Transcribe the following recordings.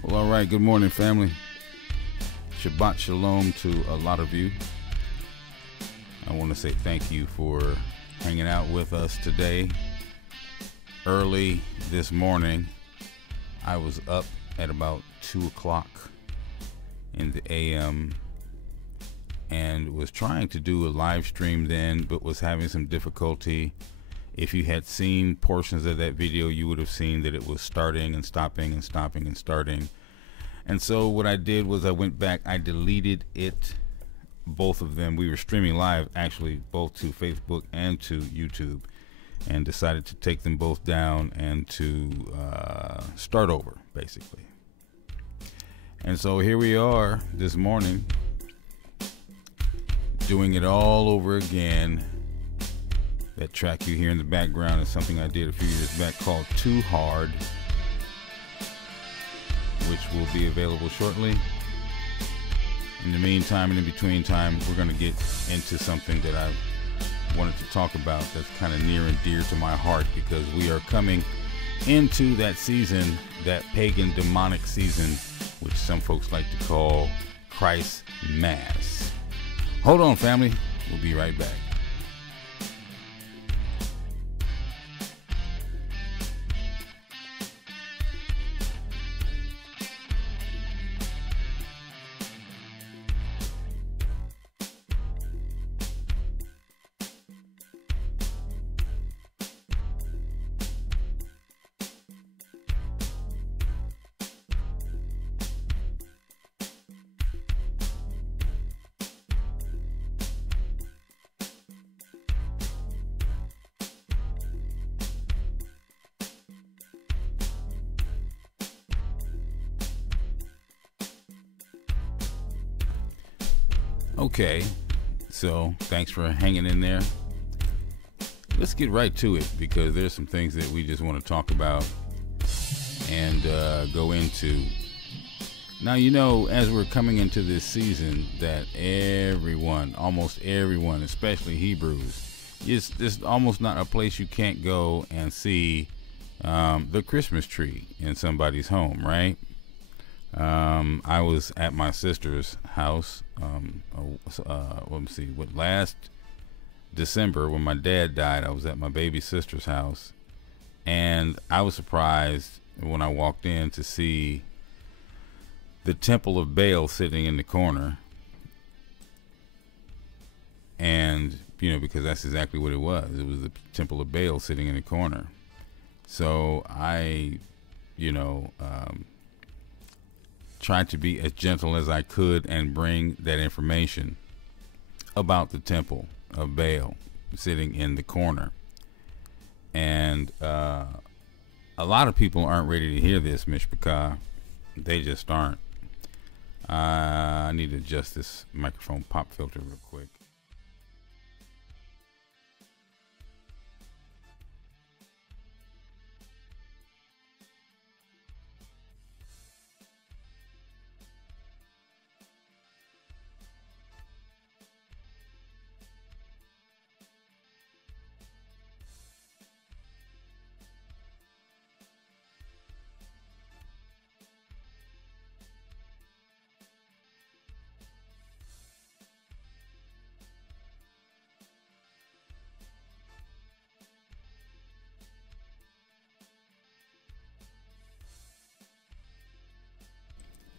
Well, all right. Good morning, family. Shabbat shalom to a lot of you. I want to say thank you for hanging out with us today. Early this morning, I was up at about 2 o'clock in the AM and was trying to do a live stream then, but was having some difficulty. If you had seen portions of that video, you would have seen that it was starting and stopping and stopping and starting. And so what I did was I went back, I deleted it, both of them. We were streaming live, actually, both to Facebook and to YouTube, and decided to take them both down and to start over, basically. And so here we are this morning, doing it all over again. That track you hear in the background is something I did a few years back called Too Hard, which will be available shortly. In the meantime and in between time, we're going to get into something that I wanted to talk about that's kind of near and dear to my heart, because we are coming into that season, that pagan demonic season, which some folks like to call Christ Mass. Hold on, family. We'll be right back. Okay, so thanks for hanging in there. Let's get right to it, because there's some things that we just want to talk about and go into. Now, you know, as we're coming into this season, that everyone, almost everyone, especially Hebrews, there's almost not a place you can't go and see the Christmas tree in somebody's home, right? I was at my sister's house, let me see, last December when my dad died. I was at my baby sister's house, and I was surprised when I walked in to see the Temple of Baal sitting in the corner. And, you know, because that's exactly what it was. It was the Temple of Baal sitting in the corner. So I, tried to be as gentle as I could and bring that information about the Temple of Baal sitting in the corner. And a lot of people aren't ready to hear this, Mishpachah. They just aren't. I need to adjust this microphone pop filter real quick.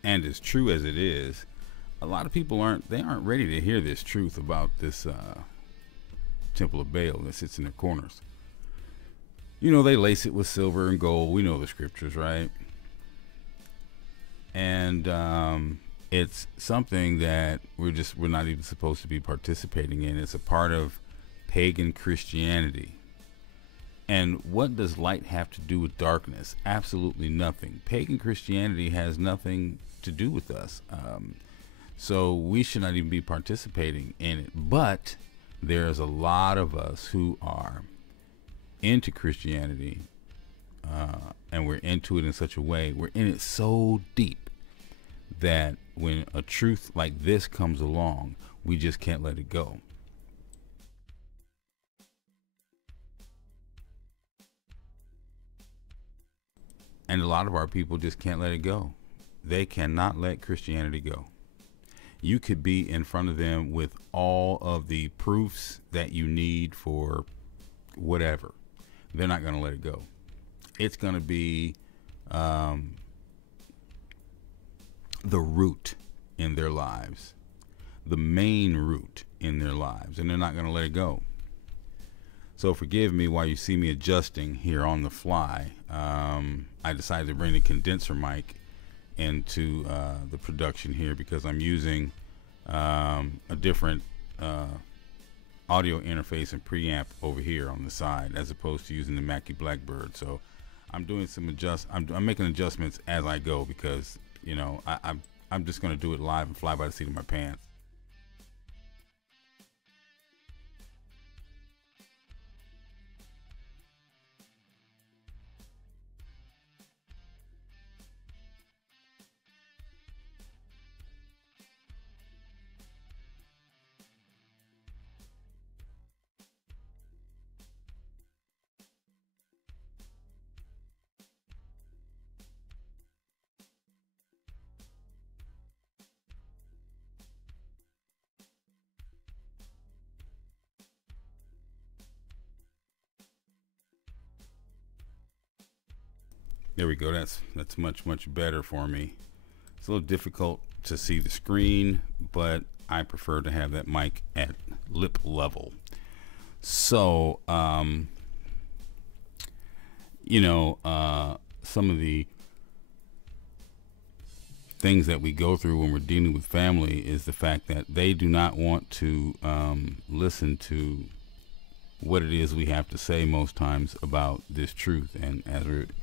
And as true as it is, a lot of people aren't ready to hear this truth about this Temple of Baal that sits in the corners. You know, they lace it with silver and gold. We know the scriptures, right? And it's something that we're not even supposed to be participating in. It's a part of pagan Christianity. And what does light have to do with darkness? Absolutely nothing. Pagan Christianity has nothing to do with us. So we should not even be participating in it. But there's a lot of us who are into Christianity, and we're into it in such a way, we're in it so deep that when a truth like this comes along, we just can't let it go. And a lot of our people just can't let it go. they cannot let Christianity go. You could be in front of them with all of the proofs that you need for whatever. They're not going to let it go. It's going to be the root in their lives, the main root in their lives, and they're not going to let it go. So forgive me while you see me adjusting here on the fly. I decided to bring the condenser mic into the production here because I'm using a different audio interface and preamp over here on the side as opposed to using the Mackie Blackbird. So I'm doing some I'm making adjustments as I go because, you know, I'm just going to do it live and fly by the seat of my pants. There we go. That's much better for me. It's a little difficult to see the screen, but I prefer to have that mic at lip level. So, you know, some of the things that we go through when we're dealing with family is the fact that they do not want to listen to what it is we have to say most times about this truth. And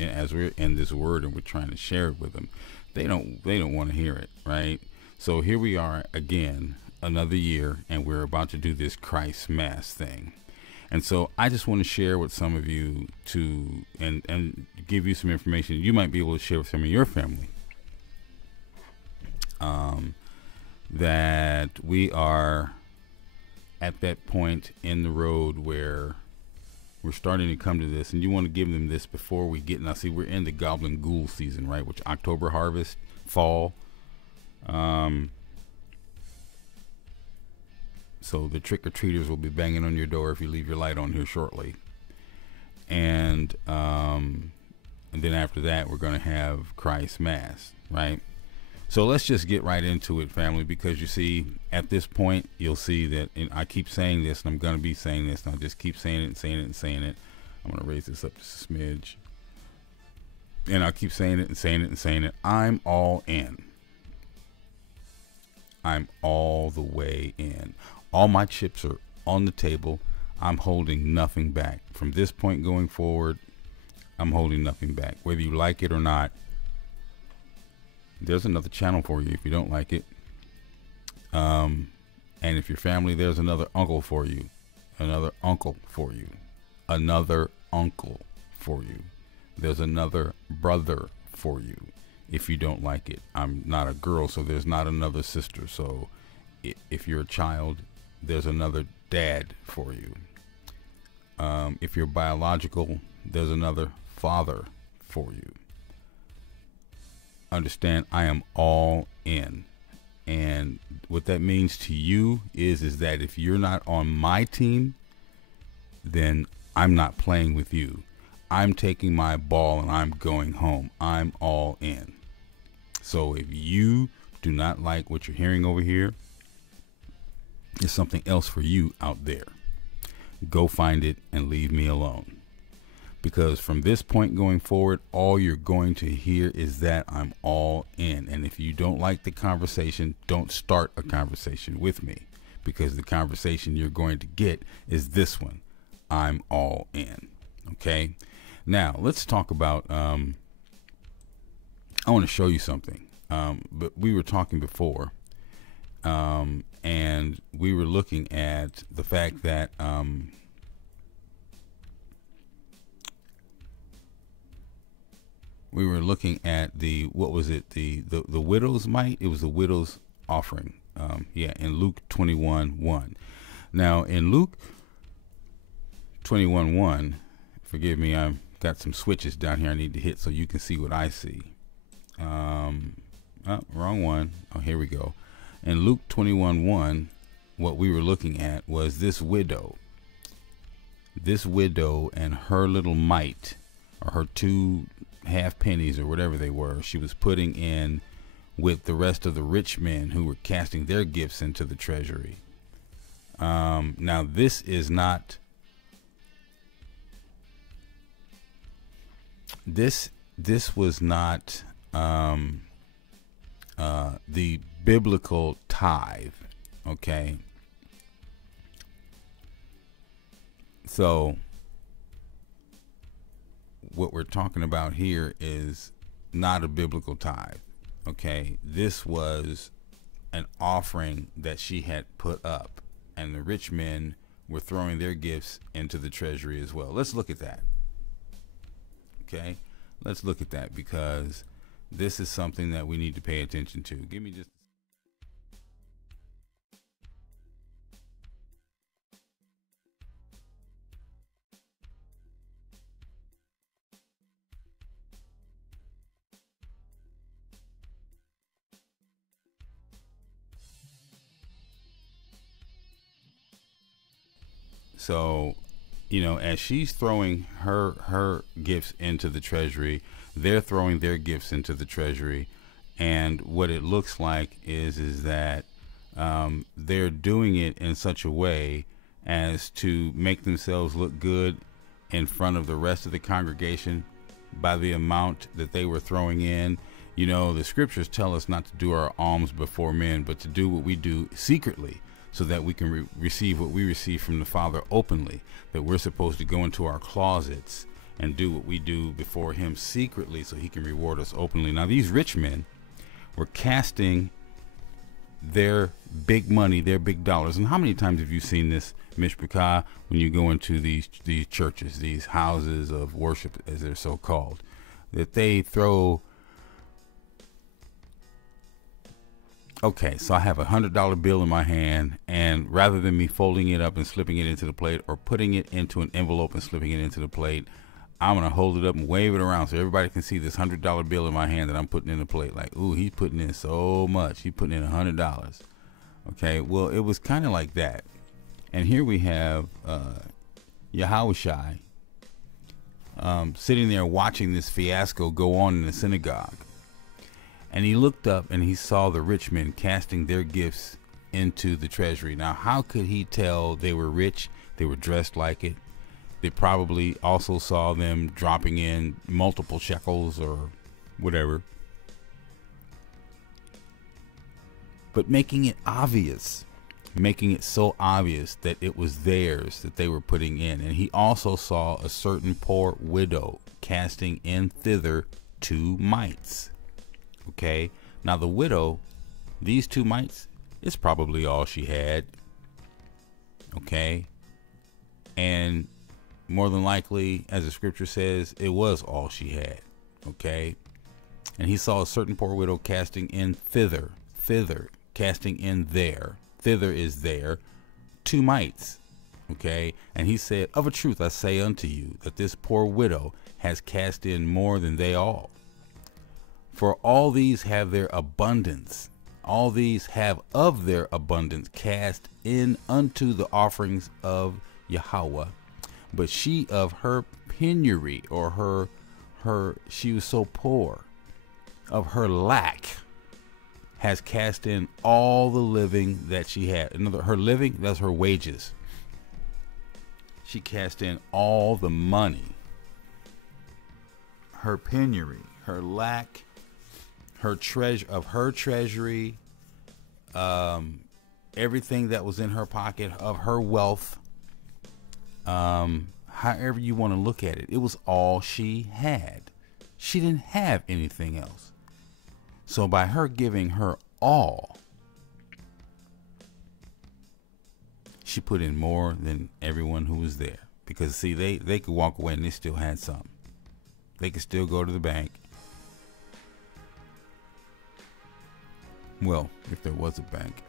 as we're in this word and we're trying to share it with them, they don't want to hear it, right? So here we are again, another year, and we're about to do this Christ Mass thing. And so I just want to share with some of you and give you some information you might be able to share with some of your family. That we are at that point in the road where we're starting to come to this, and you want to give them this before we get. Now, see, we're in the goblin ghoul season, right? Which October harvest, fall. So the trick-or-treaters will be banging on your door if you leave your light on here shortly. And then after that, we're going to have Christ Mass, right? So let's just get right into it, family, because you see, at this point, you'll see that, and I keep saying this, and I'm going to be saying this, and I'll just keep saying it and saying it and saying it. I'm going to raise this up just a smidge. And I'll keep saying it and saying it and saying it. I'm all in. I'm all the way in. All my chips are on the table. I'm holding nothing back. From this point going forward, I'm holding nothing back. Whether you like it or not, there's another channel for you if you don't like it. And if you're family, there's another uncle for you. Another uncle for you. Another uncle for you. There's another brother for you if you don't like it. I'm not a girl, so there's not another sister. So if you're a child, there's another dad for you. If you're biological, there's another father for you. Understand, I am all in. And what that means to you is that if you're not on my team, then I'm not playing with you. I'm taking my ball and I'm going home. I'm all in. So if you do not like what you're hearing over here, there's something else for you out there. Go find it and leave me alone. Because from this point going forward, all you're going to hear is that I'm all in. And if you don't like the conversation, don't start a conversation with me. Because the conversation you're going to get is this one. I'm all in. Okay? Now, let's talk about, I want to show you something. But we were talking before. And we were looking at the fact that, we were looking at the, what was it? The widow's mite. It was the widow's offering. Yeah, in Luke 21:1. Now in Luke 21:1, forgive me, I've got some switches down here I need to hit so you can see what I see. Oh, wrong one. Oh, here we go. In Luke 21:1, what we were looking at was this widow. This widow and her little mite, or her 2 half pennies or whatever they were, she was putting in with the rest of the rich men who were casting their gifts into the treasury. Now this is not, this was not the biblical tithe. Okay. So what we're talking about here is not a biblical tithe. Okay. This was an offering that she had put up, and the rich men were throwing their gifts into the treasury as well. Let's look at that. Okay. Let's look at that, because this is something that we need to pay attention to. Give me just. So, you know, as she's throwing her gifts into the treasury, they're throwing their gifts into the treasury, and what it looks like is that they're doing it in such a way as to make themselves look good in front of the rest of the congregation by the amount that they were throwing in. You know, the scriptures tell us not to do our alms before men, but to do what we do secretly, so that we can receive what we receive from the Father openly. That we're supposed to go into our closets and do what we do before him secretly, so he can reward us openly. Now, these rich men were casting their big money, their big dollars. And how many times have you seen this, Mishpachah, when you go into these churches, these houses of worship, as they're so called, that they throw. Okay, so I have $100 bill in my hand, and rather than me folding it up and slipping it into the plate, or putting it into an envelope and slipping it into the plate, I'm going to hold it up and wave it around so everybody can see this $100 bill in my hand that I'm putting in the plate. Like, ooh, he's putting in so much. He's putting in $100. Okay, well, it was kind of like that. And here we have Yahushai sitting there watching this fiasco go on in the synagogue. And he looked up and he saw the rich men casting their gifts into the treasury. Now, how could he tell they were rich? They were dressed like it. They probably also saw them dropping in multiple shekels or whatever. But making it obvious, making it so obvious that it was theirs that they were putting in. And he also saw a certain poor widow casting in thither 2 mites. Okay, now the widow, these 2 mites, is probably all she had. Okay, and more than likely, as the scripture says, it was all she had. Okay, and he saw a certain poor widow casting in thither, casting in there. Thither is there, 2 mites. Okay, and he said, of a truth I say unto you, that this poor widow has cast in more than they all. For all these have their abundance. All these have of their abundance cast in unto the offerings of Yahweh. But she of her penury, or she was so poor, of her lack, has cast in all the living that she had. In other words, her living, that's her wages. She cast in all the money. Her penury, her lack, her treasure of her treasury, everything that was in her pocket of her wealth, however you want to look at it, it was all she had. She didn't have anything else. So by her giving her all, she put in more than everyone who was there. Because see, they could walk away and they still had something. They could still go to the bank. Well, if there was a bank,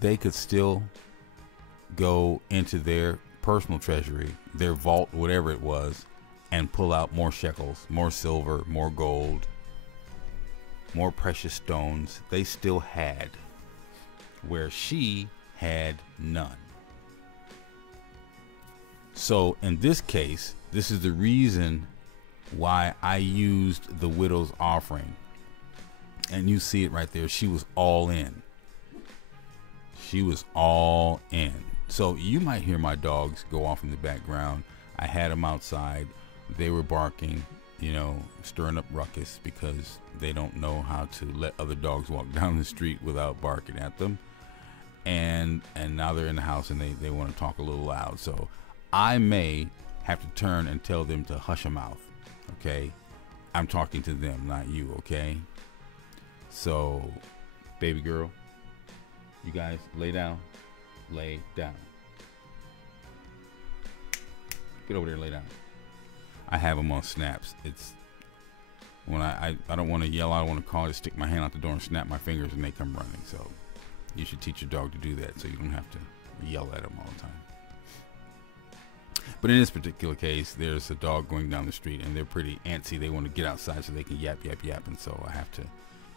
they could still go into their personal treasury, their vault, whatever it was, and pull out more shekels, more silver, more gold. more precious stones they still had, where she had none. So in this case, this is the reason why I used the widow's offering. And you see it right there. She was all in. She was all in. So you might hear my dogs go off in the background. I had them outside. They were barking, you know, stirring up ruckus because they don't know how to let other dogs walk down the street without barking at them. And now they're in the house and they want to talk a little loud. So I may have to turn and tell them to hush their mouth. Okay? I'm talking to them, not you, okay? So, baby girl, you guys lay down. Lay down. Get over there and lay down. I have them on snaps. It's when I don't want to yell, I don't want to call, just stick my hand out the door and snap my fingers and they come running. So you should teach your dog to do that so you don't have to yell at them all the time. But in this particular case, there's a dog going down the street and they're pretty antsy. They want to get outside so they can yap, yap, yap. And so I have to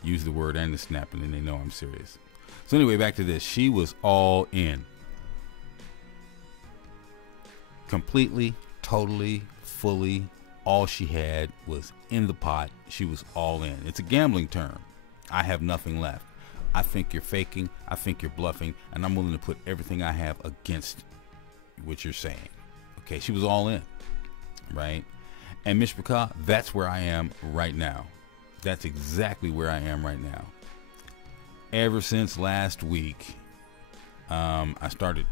use the word and the snap, and then they know I'm serious. So anyway, back to this. She was all in. Completely, totally, fully. All she had was in the pot. She was all in. It's a gambling term. I have nothing left. I think you're faking. I think you're bluffing. And I'm willing to put everything I have against what you're saying. Okay, she was all in. Right? And Mishpachah, that's where I am right now. That's exactly where I am right now. Ever since last week, I started,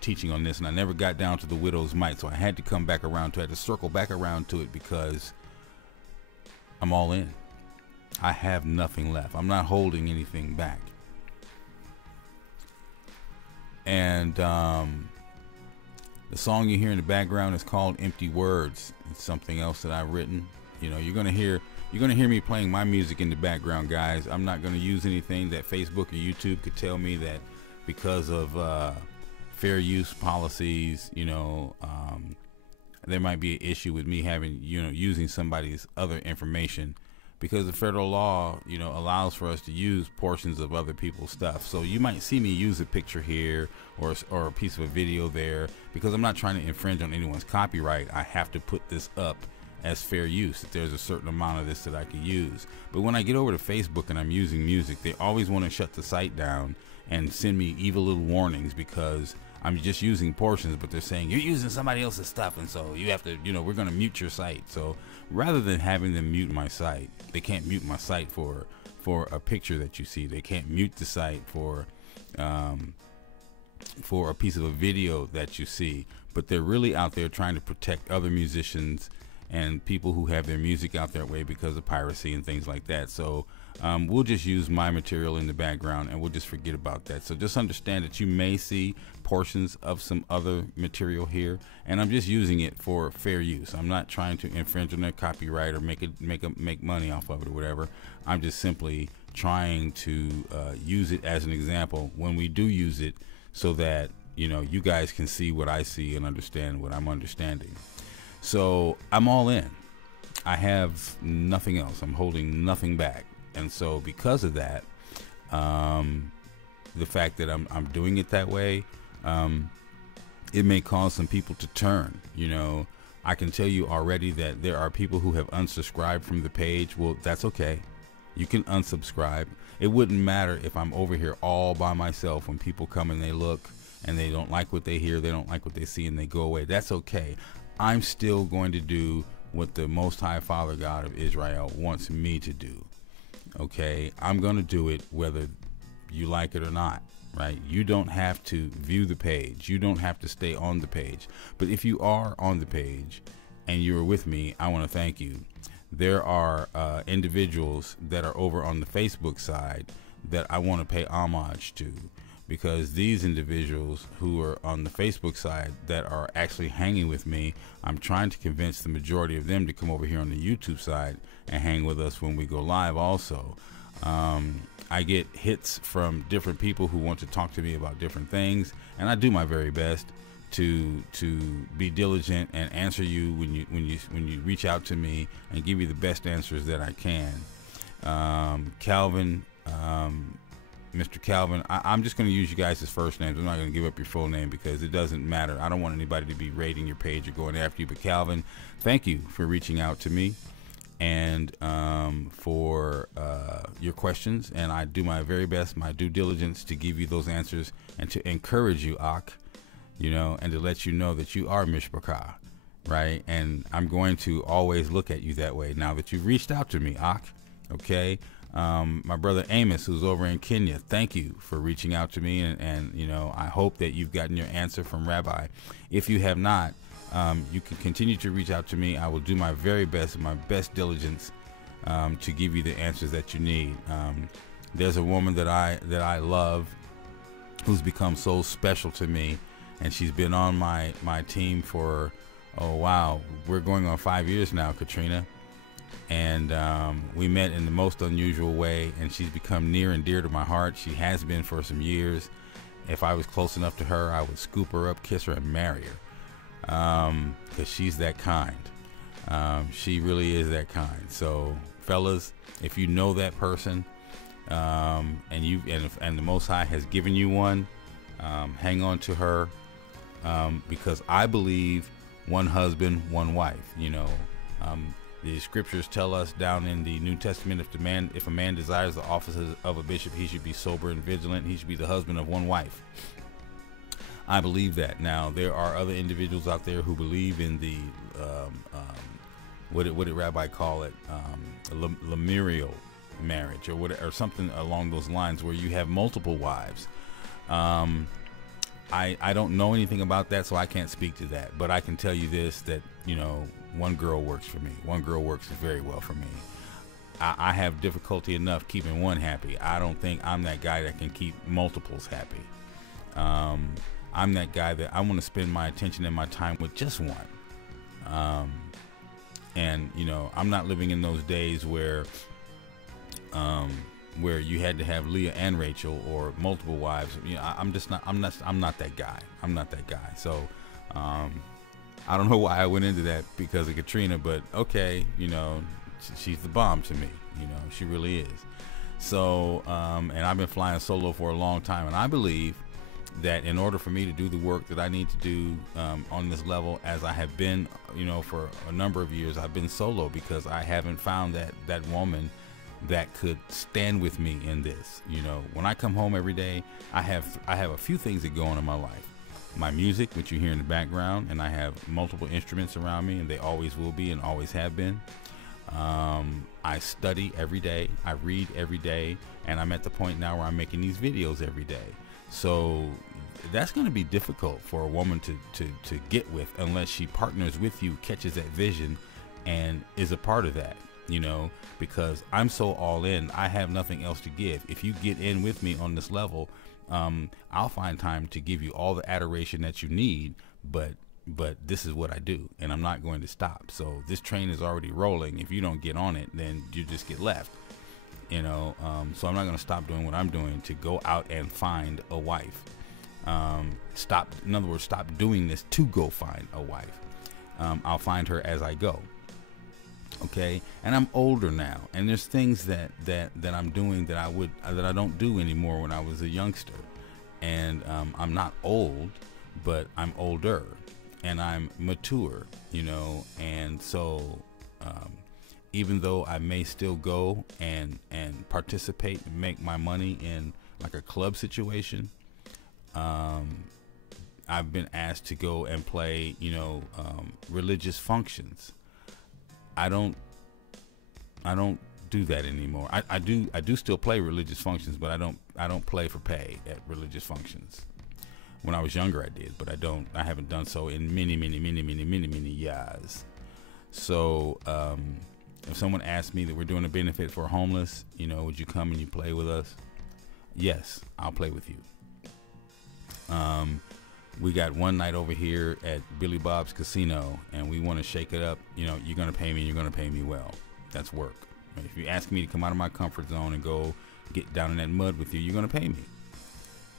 teaching on this, and I never got down to the widow's mite, so I had to come back around to it. I had to circle back around to it because I'm all in. I have nothing left. I'm not holding anything back. And the song you hear in the background is called "Empty Words." It's something else that I've written. You're gonna hear me playing my music in the background, guys. I'm not gonna use anything that Facebook or YouTube could tell me that because of fair use policies, there might be an issue with me having, using somebody's other information, because the federal law, allows for us to use portions of other people's stuff. So you might see me use a picture here or a piece of a video there, because I'm not trying to infringe on anyone's copyright. I have to put this up as fair use. There's a certain amount of this that I can use. But when I get over to Facebook and I'm using music, they always want to shut the site down and send me evil little warnings because I'm just using portions, but they're saying you're using somebody else's stuff, and so you have to, we're going to mute your site. So rather than having them mute my site, they can't mute my site for a picture that you see. They can't mute the site for a piece of a video that you see. But they're really out there trying to protect other musicians and people who have their music out their way because of piracy and things like that. So we'll just use my material in the background and we'll just forget about that. So just understand that you may see portions of some other material here, and I'm just using it for fair use. I'm not trying to infringe on their copyright or make money off of it or whatever. I'm just simply trying to use it as an example when we do use it, so that you guys can see what I see and understand what I'm understanding. So I'm all in. I have nothing else. I'm holding nothing back. And so because of that, the fact that I'm doing it that way, it may cause some people to turn. I can tell you already that there are people who have unsubscribed from the page. Well, that's okay. You can unsubscribe. It wouldn't matter if I'm over here all by myself. When people come and they look and they don't like what they hear, they don't like what they see, and they go away. That's okay. I'm still going to do what the Most High Father God of Israel wants me to do. Okay, I'm going to do it whether you like it or not, right? You don't have to view the page. You don't have to stay on the page. But if you are on the page and you're with me, I want to thank you. There are individuals that are over on the Facebook side that I want to pay homage to, because these individuals who are on the Facebook side that are actually hanging with me, I'm trying to convince the majority of them to come over here on the YouTube side and hang with us when we go live also. I get hits from different people who want to talk to me about different things, and I do my very best to be diligent and answer you when you reach out to me and give you the best answers that I can. Calvin, Mr. Calvin. I'm just going to use you guys as first names. I'm not going to give up your full name because it doesn't matter. I don't want anybody to be raiding your page or going after you. But Calvin, thank you for reaching out to me and for your questions. And I do my very best, my due diligence, to give you those answers and to encourage you, Ak, you know, and to let you know that you are Mishpachah, right? And I'm going to always look at you that way now that you've reached out to me, Ak, okay? My brother Amos, who's over in Kenya, thank you for reaching out to me, and you know, I hope that you've gotten your answer from Rabbi. If you have not, you can continue to reach out to me. I will do my very best, my best diligence, to give you the answers that you need. There's a woman that I love, who's become so special to me, and she's been on my team for, oh wow, we're going on 5 years now, Katrina. And we met in the most unusual way, and she's become near and dear to my heart. She has been for some years. If I was close enough to her, I would scoop her up, kiss her, and marry her, because she's that kind. She really is that kind. So fellas, if you know that person, and the Most High has given you one, hang on to her, because I believe one husband, one wife. You know, the scriptures tell us down in the New Testament, if a man desires the office of a bishop, he should be sober and vigilant. He should be the husband of one wife. I believe that. Now, there are other individuals out there who believe in the what did Rabbi call it, lemurial marriage, or something along those lines, where you have multiple wives. I don't know anything about that, so I can't speak to that. But I can tell you this, that, you know, one girl works for me. One girl works very well for me. I have difficulty enough keeping one happy. I don't think I'm that guy that can keep multiples happy. I'm that guy that I want to spend my attention and my time with just one. And, you know, I'm not living in those days where you had to have Leah and Rachel or multiple wives. You know, I'm not that guy. I'm not that guy. So, I don't know why I went into that because of Katrina, but okay, you know, she's the bomb to me. You know, she really is. So, and I've been flying solo for a long time, and I believe that in order for me to do the work that I need to do on this level, as I have been, you know, for a number of years, I've been solo because I haven't found that woman that could stand with me in this. You know, when I come home every day, I have a few things that go on in my life. My music, which you hear in the background, and I have multiple instruments around me, and they always will be and always have been. I study every day, I read every day, and I'm at the point now where I'm making these videos every day. So that's going to be difficult for a woman to get with, unless she partners with you, catches that vision, and is a part of that, you know, because I'm so all in, I have nothing else to give. If you get in with me on this level, I'll find time to give you all the adoration that you need, but this is what I do, and I'm not going to stop. So this train is already rolling. If you don't get on it, then you just get left, you know. So I'm not going to stop doing what I'm doing to go out and find a wife. In other words, stop doing this to go find a wife. I'll find her as I go. Okay, and I'm older now, and there's things that I'm doing that I don't do anymore when I was a youngster. And I'm not old, but I'm older, and I'm mature, you know. And so even though I may still go and participate and make my money in like a club situation, I've been asked to go and play, you know, religious functions. I don't do that anymore. I do still play religious functions, but I don't play for pay at religious functions. When I was younger, I did, but I haven't done so in many years. So if someone asked me that we're doing a benefit for homeless, you know, would you come and you play with us? Yes, I'll play with you. We got one night over here at Billy Bob's Casino, and we want to shake it up. You know, you're going to pay me, and you're going to pay me well. That's work. If you ask me to come out of my comfort zone and go get down in that mud with you, you're going to pay me.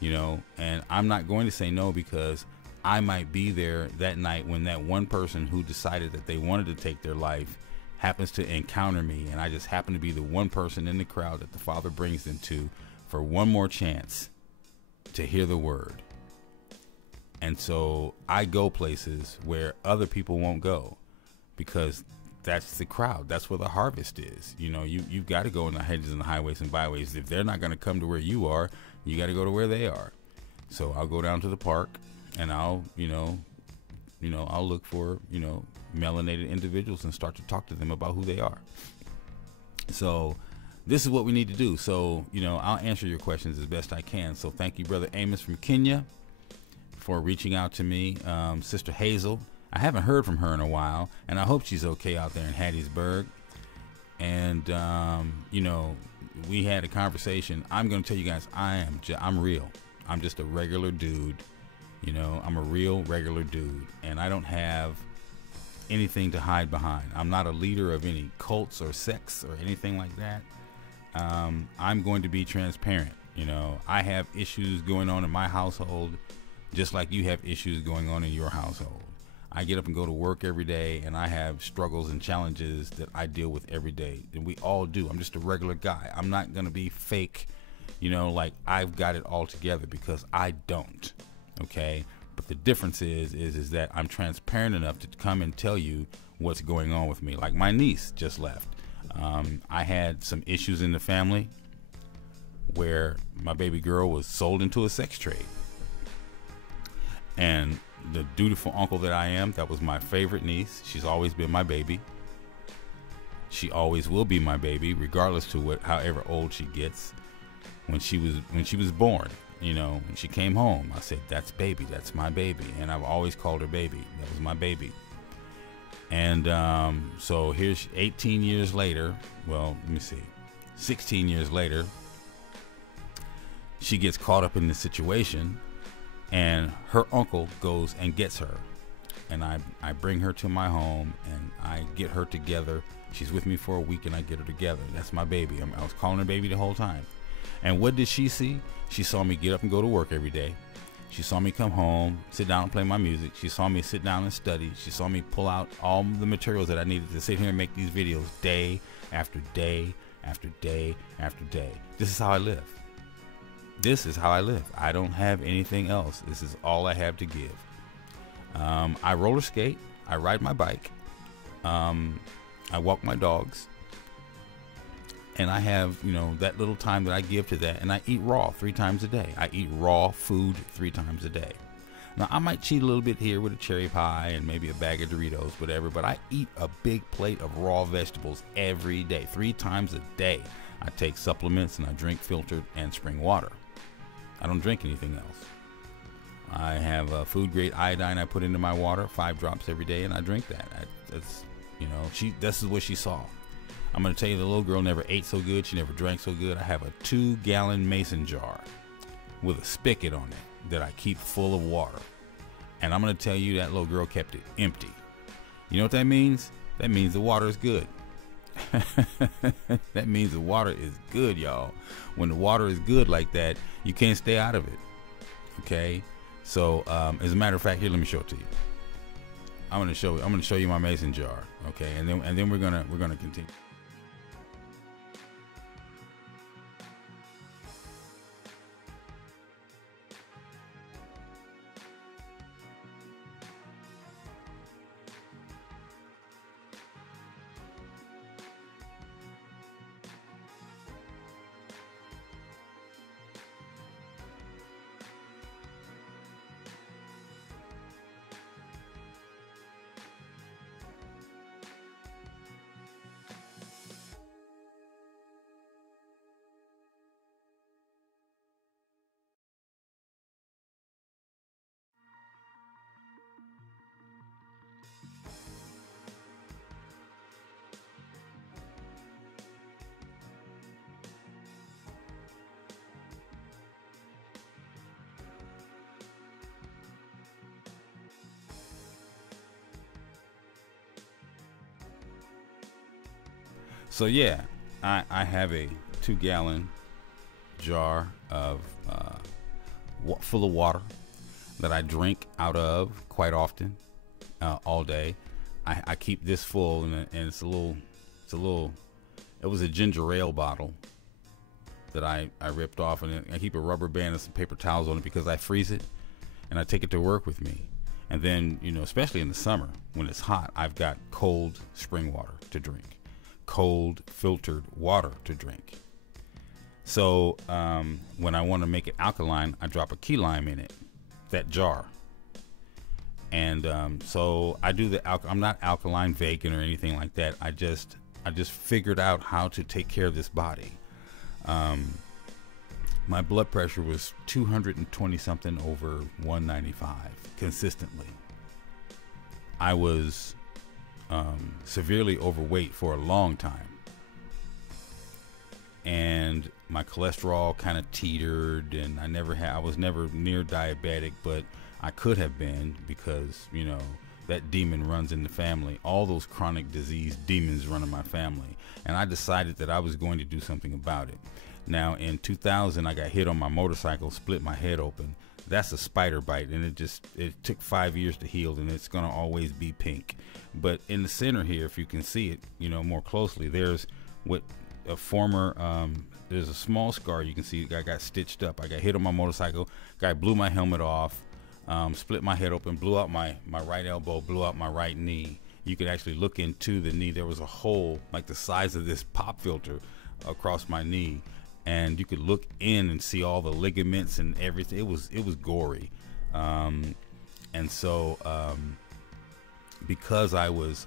You know, and I'm not going to say no, because I might be there that night when that one person who decided that they wanted to take their life happens to encounter me, and I just happen to be the one person in the crowd that the Father brings them to for one more chance to hear the word. And so I go places where other people won't go, because that's the crowd. That's where the harvest is. You know, you've got to go in the hedges and the highways and byways. If they're not going to come to where you are, you got to go to where they are. So I'll go down to the park, and I'll look for, melanated individuals and start to talk to them about who they are. So this is what we need to do. So, I'll answer your questions as best I can. So thank you, Brother Amos from Kenya, for reaching out to me. Sister Hazel, I haven't heard from her in a while, and I hope she's okay out there in Hattiesburg. And, we had a conversation. I'm going to tell you guys, I'm real. I'm just a regular dude. I'm a real regular dude, and I don't have anything to hide behind. I'm not a leader of any cults or sects or anything like that. I'm going to be transparent. I have issues going on in my household, just like you have issues going on in your household. I get up and go to work every day, and I have struggles and challenges that I deal with every day, and we all do. I'm just a regular guy. I'm not going to be fake, like I've got it all together, because I don't. Okay, but the difference is that I'm transparent enough to come and tell you what's going on with me. Like my niece just left. I had some issues in the family where my baby girl was sold into a sex trade, and the dutiful uncle that I am, that was my favorite niece. She's always been my baby. She always will be my baby, regardless to however old she gets. When she was born, when she came home, I said, that's baby, that's my baby. And I've always called her baby. That was my baby. And so here's 18 years later. Well, let me see. 16 years later, she gets caught up in this situation, and her uncle goes and gets her. And I bring her to my home, and I get her together. She's with me for a week, and I get her together. That's my baby. I was calling her baby the whole time. And what did she see? She saw me get up and go to work every day. She saw me come home, sit down and play my music. She saw me sit down and study. She saw me pull out all the materials that I needed to sit here and make these videos day after day after day after day. This is how I live. This is how I live. I don't have anything else. This is all I have to give. I roller skate. I ride my bike. I walk my dogs. And I have, that little time that I give to that. And I eat raw 3 times a day. I eat raw food 3 times a day. Now, I might cheat a little bit here with a cherry pie and maybe a bag of Doritos, whatever. But I eat a big plate of raw vegetables every day, 3 times a day. I take supplements, and I drink filtered and spring water. I don't drink anything else. I have a food-grade iodine I put into my water, 5 drops every day, and I drink that. That's, this is what she saw. I'm going to tell you, the little girl never ate so good. She never drank so good. I have a 2-gallon mason jar with a spigot on it that I keep full of water. And I'm going to tell you, that little girl kept it empty. You know what that means? That means the water is good. That means the water is good, y'all. When the water is good like that, you can't stay out of it. Okay? So, as a matter of fact, here, let me show it to you. I'm going to show you my mason jar. Okay? And then we're going to continue. So yeah, I have a 2-gallon jar of full of water that I drink out of quite often, all day. I keep this full, and it's a little It was a ginger ale bottle that I ripped off, and I keep a rubber band and some paper towels on it because I freeze it and I take it to work with me. And then, you know, especially in the summer when it's hot, I've got cold spring water to drink, cold filtered water to drink. So when I want to make it alkaline, I drop a key lime in it, that jar. And so I do I'm not alkaline vegan or anything like that. I just figured out how to take care of this body. My blood pressure was 220 something over 195 consistently. I was severely overweight for a long time, and my cholesterol kind of teetered, and I was never near diabetic, but I could have been, because, you know, that demon runs in the family. All those chronic disease demons run in my family, and I decided that I was going to do something about it. Now, in 2000, I got hit on my motorcycle, split my head open. That's a spider bite, and it took 5 years to heal, and it's gonna always be pink. But in the center here, if you can see it, you know, more closely, there's what a former there's a small scar. You can see I got stitched up. I got hit on my motorcycle. Guy blew my helmet off, split my head open, blew out my right elbow, blew out my right knee. You could actually look into the knee. There was a hole like the size of this pop filter across my knee, and you could look in and see all the ligaments and everything. It was gory. And so because I was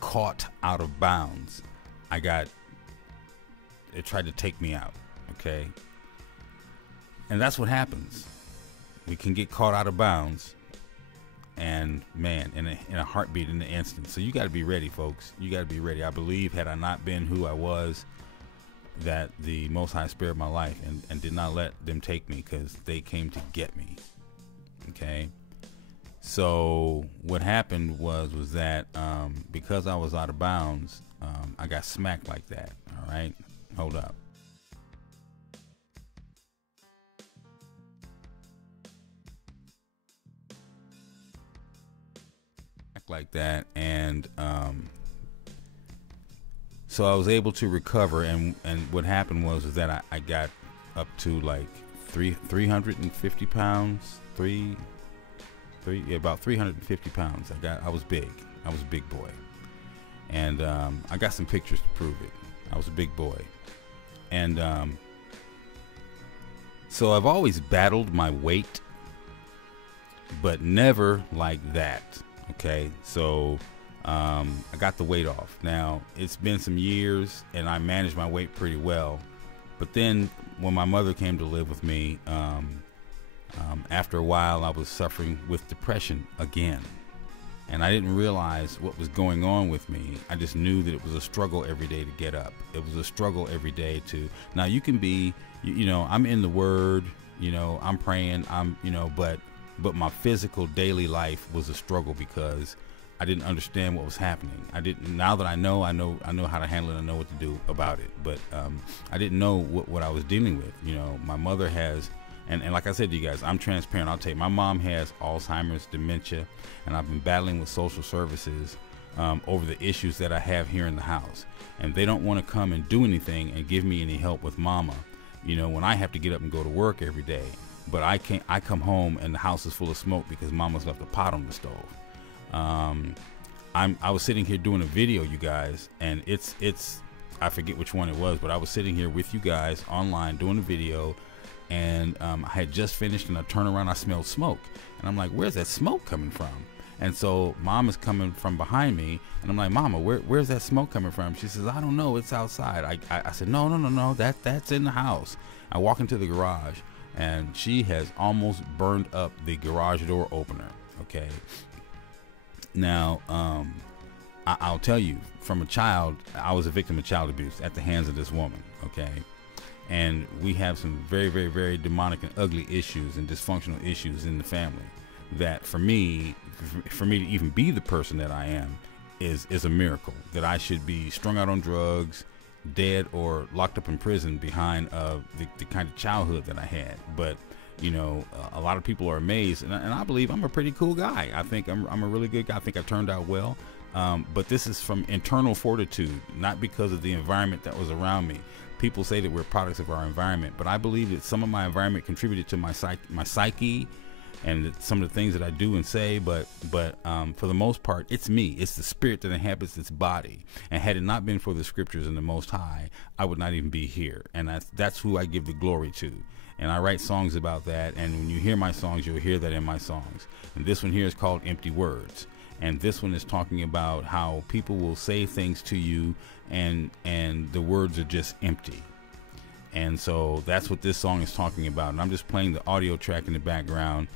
caught out of bounds, it tried to take me out. Okay. And that's what happens. We can get caught out of bounds, and man, in a heartbeat, in an instant. So you got to be ready, folks. You got to be ready. I believe, had I not been who I was, that the Most High spared my life and did not let them take me, because they came to get me. Okay. So what happened was that because I was out of bounds, I got smacked like that. All right, hold up. Like that, and so I was able to recover, and what happened was that I got up to like 350 pounds, about 350 pounds. I was big. I was a big boy, and I got some pictures to prove it. I was a big boy, and so I've always battled my weight, but never like that. Okay, so I got the weight off. Now, it's been some years, and I managed my weight pretty well. But then when my mother came to live with me, after a while, I was suffering with depression again. And I didn't realize what was going on with me. I just knew that it was a struggle every day to get up. It was a struggle every day to... Now, you can be, you know, I'm in the Word, you know, I'm praying, but my physical daily life was a struggle, because I didn't understand what was happening. Now that I know how to handle it. I know what to do about it. But I didn't know what I was dealing with. You know, my mother has, and like I said to you guys, I'm transparent. I'll tell you, my mom has Alzheimer's, dementia, and I've been battling with social services over the issues that I have here in the house. And they don't want to come and do anything and give me any help with mama, you know, when I have to get up and go to work every day. But I come home and the house is full of smoke because mama's left a pot on the stove. I was sitting here doing a video, you guys, and it's I forget which one it was, but I was sitting here with you guys online doing a video, and I had just finished, and I turned around, I smelled smoke, and I'm like, where's that smoke coming from? And so mom is coming from behind me, and I'm like, Mama, where's that smoke coming from? She says, I don't know, it's outside. I said, no, that's in the house. I walk into the garage, and she has almost burned up the garage door opener. Okay. Now, I'll tell you, from a child, I was a victim of child abuse at the hands of this woman. Okay. And we have some very, very, very demonic and ugly issues and dysfunctional issues in the family that for me to even be the person that I am is a miracle. That I should be strung out on drugs, dead, or locked up in prison behind the kind of childhood that I had. But you know, a lot of people are amazed, and I believe I'm a pretty cool guy. I think I'm a really good guy. I think I turned out well. But this is from internal fortitude, not because of the environment that was around me. People say that we're products of our environment, but I believe that some of my environment contributed to my psyche and some of the things that I do and say, but for the most part, it's me. It's the spirit that inhabits this body. And had it not been for the scriptures and the Most High, I would not even be here. And that's who I give the glory to. And I write songs about that. And when you hear my songs, you'll hear that in my songs. And this one here is called Empty Words. And this one is talking about how people will say things to you and the words are just empty. And so that's what this song is talking about. And I'm just playing the audio track in the background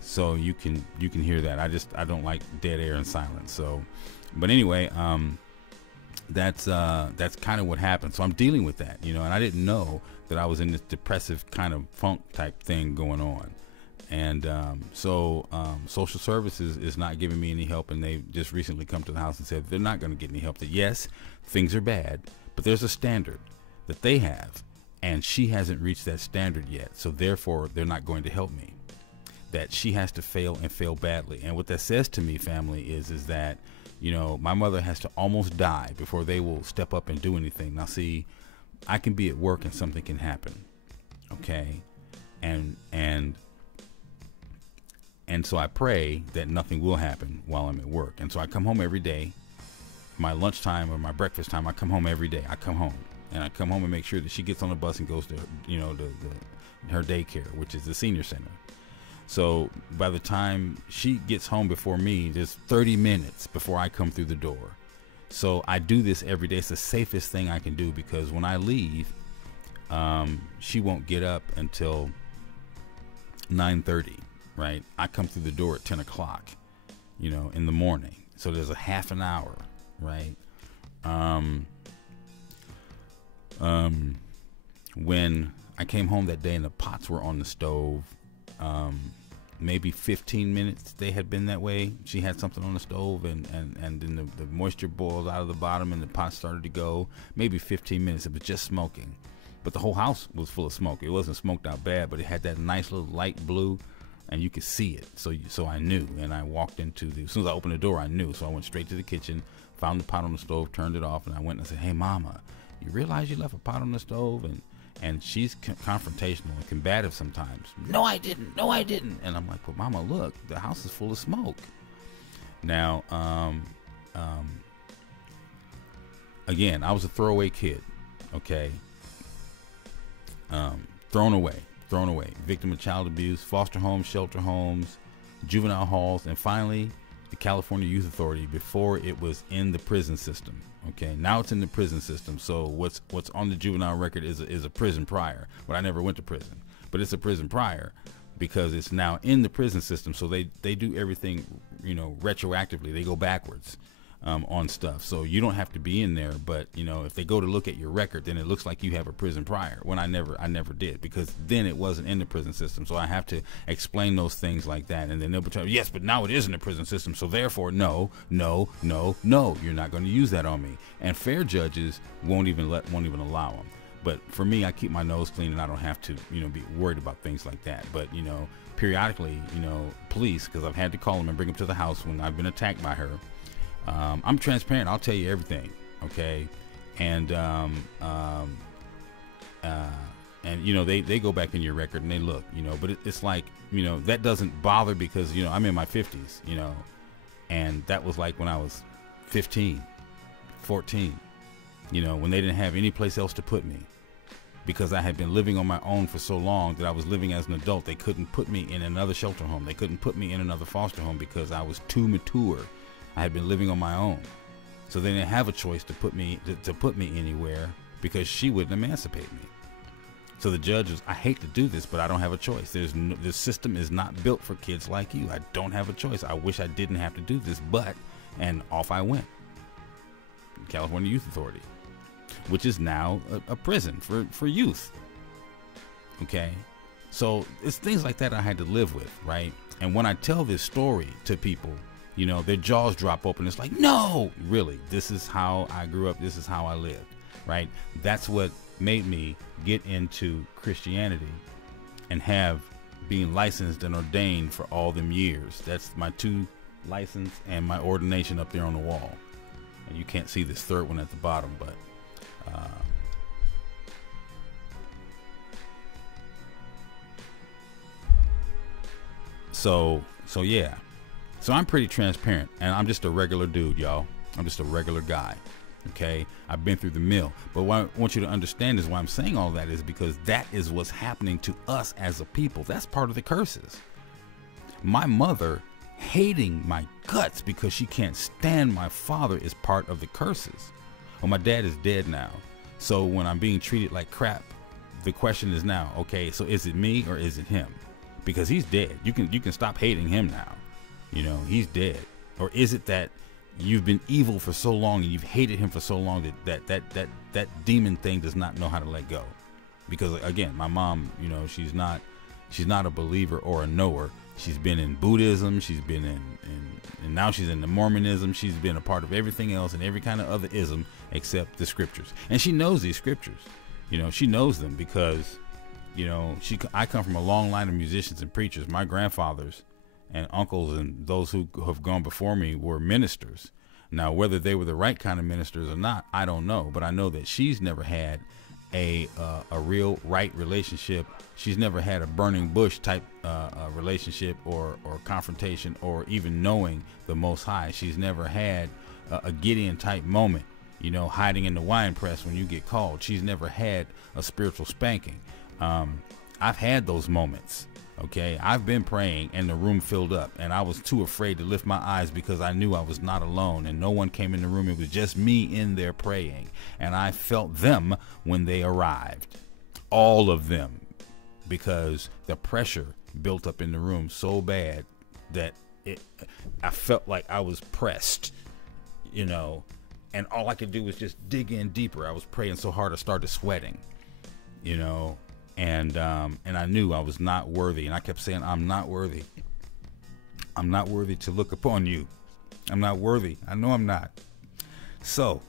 so you can hear that. I don't like dead air and silence. So, but anyway, that's kind of what happened. So I'm dealing with that, and I didn't know that I was in this depressive kind of funk type thing going on. And so social services is not giving me any help, and they just recently come to the house and said they're not going to get any help. That yes, things are bad, but there's a standard that they have, and she hasn't reached that standard yet. So therefore, they're not going to help me. That she has to fail and fail badly. And what that says to me, family, is that my mother has to almost die before they will step up and do anything. Now, see, I can be at work and something can happen, okay, and so I pray that nothing will happen while I'm at work. And so I come home every day, my lunchtime or my breakfast time. I come home every day. I come home and make sure that she gets on the bus and goes to her daycare, which is the senior center. So by the time she gets home before me, there's 30 minutes before I come through the door. So I do this every day. It's the safest thing I can do, because when I leave, she won't get up until 9:30, right? I come through the door at 10 o'clock, in the morning. So there's a half an hour, right? When I came home that day and the pots were on the stove, maybe 15 minutes they had been that way. She had something on the stove, and then the moisture boiled out of the bottom and the pot started to go. Maybe 15 minutes. It was just smoking, but the whole house was full of smoke. It wasn't smoked out bad, but it had that nice little light blue, and you could see it. So I knew, and I walked as soon as I opened the door, I knew. So I went straight to the kitchen, found the pot on the stove, turned it off, and I went and I said, "Hey, Mama, you realize you left a pot on the stove?" And she's confrontational and combative sometimes. No, I didn't. And I'm like, "Well, Mama, look, the house is full of smoke." Now, again, I was a throwaway kid, okay? Thrown away. Victim of child abuse, foster homes, shelter homes, juvenile halls, and finally, the California Youth Authority before it was in the prison system. Okay, now it's in the prison system. So what's on the juvenile record is a prison prior. But I never went to prison, but it's a prison prior because it's now in the prison system. So they do everything, retroactively. They go backwards on stuff. So you don't have to be in there, but if they go to look at your record, then it looks like you have a prison prior. When I never did, because then it wasn't in the prison system. So I have to explain those things like that, and then they'll be telling, yes, but now it is in the prison system. So therefore, no, you're not going to use that on me. And fair judges won't even allow them. But for me, I keep my nose clean, and I don't have to, be worried about things like that. But periodically, police, because I've had to call them and bring them to the house when I've been attacked by her. I'm transparent. I'll tell you everything. Okay. And they go back in your record and they look, but it's like, that doesn't bother because, I'm in my 50s, and that was like when I was 15, 14, when they didn't have any place else to put me because I had been living on my own for so long that I was living as an adult. They couldn't put me in another shelter home. They couldn't put me in another foster home because I was too mature. I had been living on my own, so they didn't have a choice to put me anywhere because she wouldn't emancipate me. So the judge was, I hate to do this, but I don't have a choice. This system is not built for kids like you. I don't have a choice. I wish I didn't have to do this, and off I went. California Youth Authority, which is now a prison for youth. Okay, so it's things like that I had to live with, right? And when I tell this story to people, their jaws drop open. It's like, no, really, this is how I grew up. This is how I lived, right? That's what made me get into Christianity and have being licensed and ordained for all them years. That's my 2 license and my ordination up there on the wall. And you can't see this third one at the bottom, but so yeah. So I'm pretty transparent, and I'm just a regular dude, y'all. I'm just a regular guy. Okay, I've been through the mill, but what I want you to understand is why I'm saying all that is because that is what's happening to us as a people. That's part of the curses. My mother hating my guts because she can't stand my father is part of the curses. Well, my dad is dead now, so when I'm being treated like crap, the question is now, okay, so is it me or is it him? Because he's dead. You can stop hating him now. You know, he's dead. Or is it that you've been evil for so long and you've hated him for so long that demon thing does not know how to let go? Because again, my mom, you know, she's not a believer or a knower. She's been in Buddhism, she's been and now she's in the Mormonism. She's been a part of everything else and every kind of other ism except the scriptures. And she knows these scriptures. You know, she knows them because, you know, I come from a long line of musicians and preachers. My grandfathers and uncles and those who have gone before me were ministers. Now, whether they were the right kind of ministers or not, I don't know. But I know that she's never had a real right relationship. She's never had a burning bush type relationship or confrontation or even knowing the Most High. She's never had a Gideon type moment, you know, hiding in the wine press when you get called. She's never had a spiritual spanking. I've had those moments. Okay, I've been praying and the room filled up and I was too afraid to lift my eyes because I knew I was not alone and no one came in the room. It was just me in there praying, and I felt them when they arrived, all of them, because the pressure built up in the room so bad that I felt like I was pressed, you know, and all I could do was just dig in deeper. I was praying so hard I started sweating, you know. And I knew I was not worthy. And I kept saying, I'm not worthy. I'm not worthy to look upon you. I'm not worthy. I know I'm not. So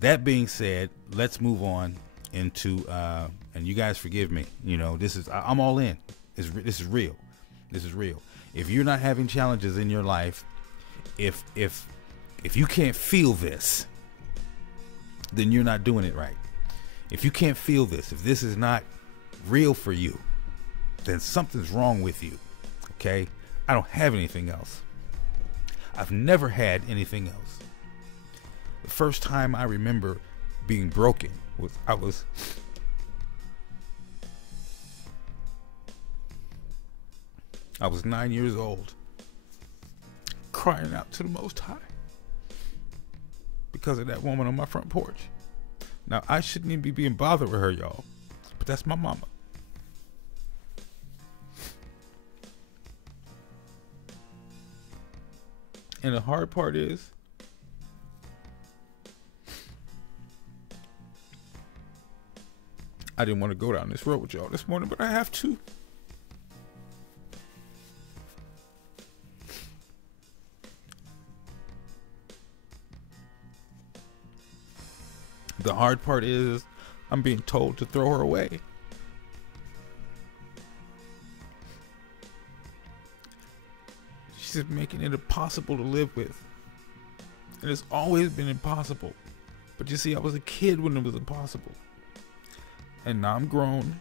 that being said, let's move on into, and you guys forgive me. You know, I'm all in. This is real. This is real. If you're not having challenges in your life, if you can't feel this, then you're not doing it right. If you can't feel this, if this is not real for you, then something's wrong with you. Okay, I don't have anything else. I've never had anything else. The first time I remember being broken was I was 9 years old, crying out to the Most High because of that woman on my front porch. Now, I shouldn't even be being bothered with her, y'all, but that's my mama. And the hard part is, I didn't want to go down this road with y'all this morning, but I have to. The hard part is I'm being told to throw her away. She's making it impossible to live with. And it's always been impossible. But you see, I was a kid when it was impossible. And now I'm grown.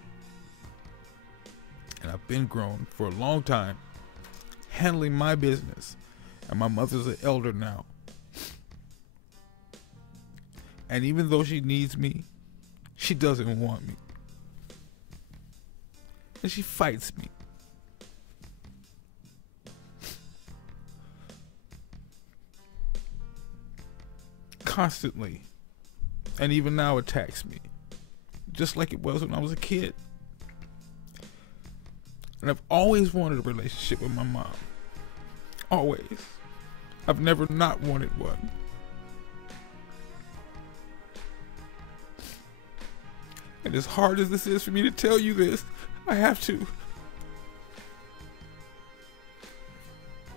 And I've been grown for a long time, handling my business. And my mother's an elder now. And even though she needs me, she doesn't want me. And she fights me. Constantly. And even now attacks me. Just like it was when I was a kid. And I've always wanted a relationship with my mom. Always. I've never not wanted one. And as hard as this is for me to tell you this, I have to.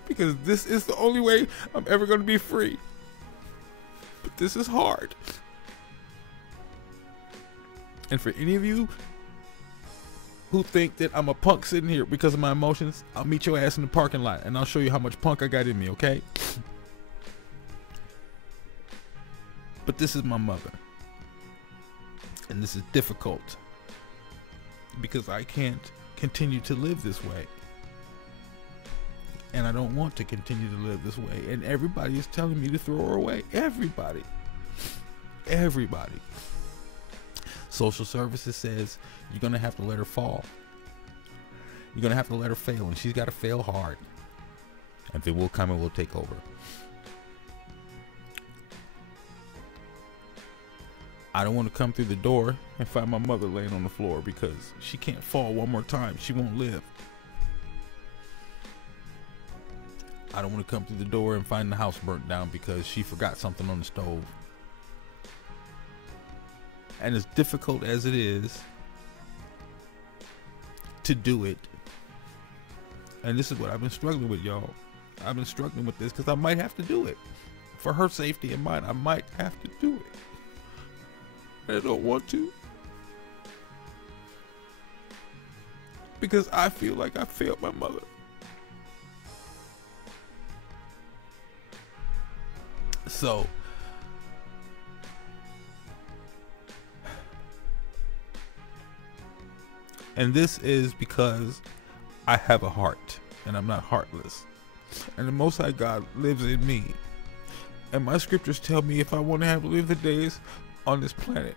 Because this is the only way I'm ever going to be free. But this is hard. And for any of you who think that I'm a punk sitting here because of my emotions, I'll meet your ass in the parking lot and I'll show you how much punk I got in me, okay? But this is my mother. And this is difficult because I can't continue to live this way. And I don't want to continue to live this way. And everybody is telling me to throw her away. Everybody. Social services says you're going to have to let her fall. You're going to have to let her fail. And she's got to fail hard. And then we'll come and we'll take over. I don't want to come through the door and find my mother laying on the floor because she can't fall one more time. She won't live. I don't want to come through the door and find the house burnt down because she forgot something on the stove. And as difficult as it is to do it, and this is what I've been struggling with, y'all. I've been struggling with this because I might have to do it. For her safety and mine, I might have to do it. I don't want to. Because I feel like I failed my mother. So, and this is because I have a heart and I'm not heartless. And the Most High God lives in me. And my scriptures tell me if I want to have lived the days on this planet,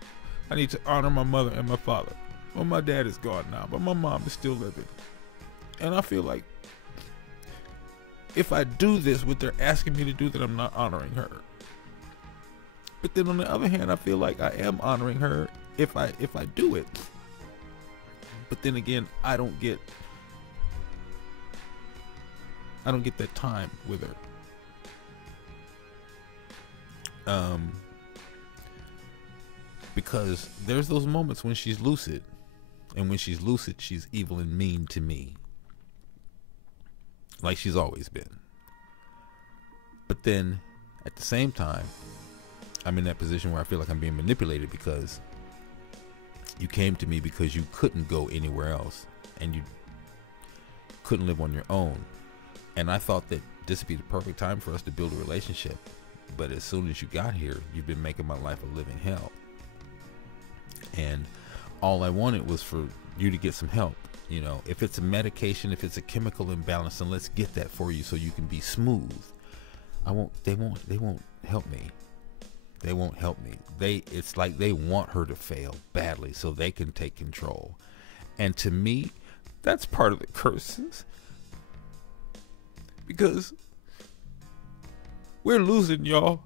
I need to honor my mother and my father. Well, my dad is gone now, but my mom is still living. And I feel like if I do this, what they're asking me to do, that I'm not honoring her. But then on the other hand, I feel like I am honoring her if I do it. But then again, I don't get that time with her. Because there's those moments when she's lucid, and when she's lucid, she's evil and mean to me, like she's always been. But then at the same time, I'm in that position where I feel like I'm being manipulated because you came to me because you couldn't go anywhere else and you couldn't live on your own. And I thought that this would be the perfect time for us to build a relationship. But as soon as you got here, you've been making my life a living hell. And all I wanted was for you to get some help. You know, if it's a medication, if it's a chemical imbalance, then let's get that for you so you can be smooth. They won't help me. They won't help me. It's like they want her to fail badly so they can take control. And to me, that's part of the curses. Because we're losing, y'all.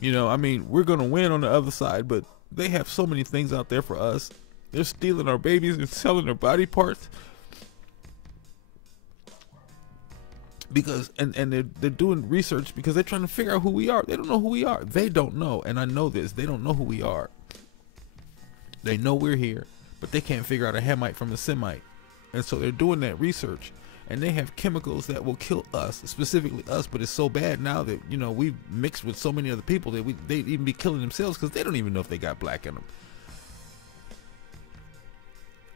You know, I mean, we're going to win on the other side, but they have so many things out there for us. They're stealing our babies and selling their body parts. Because, and they're doing research because they're trying to figure out who we are. They don't know who we are. They don't know. And I know this. They don't know who we are. They know we're here, but they can't figure out a Hamite from a Semite. And so they're doing that research. And they have chemicals that will kill us, specifically us. But it's so bad now that, you know, we've mixed with so many other people that they'd even be killing themselves because they don't even know if they got black in them.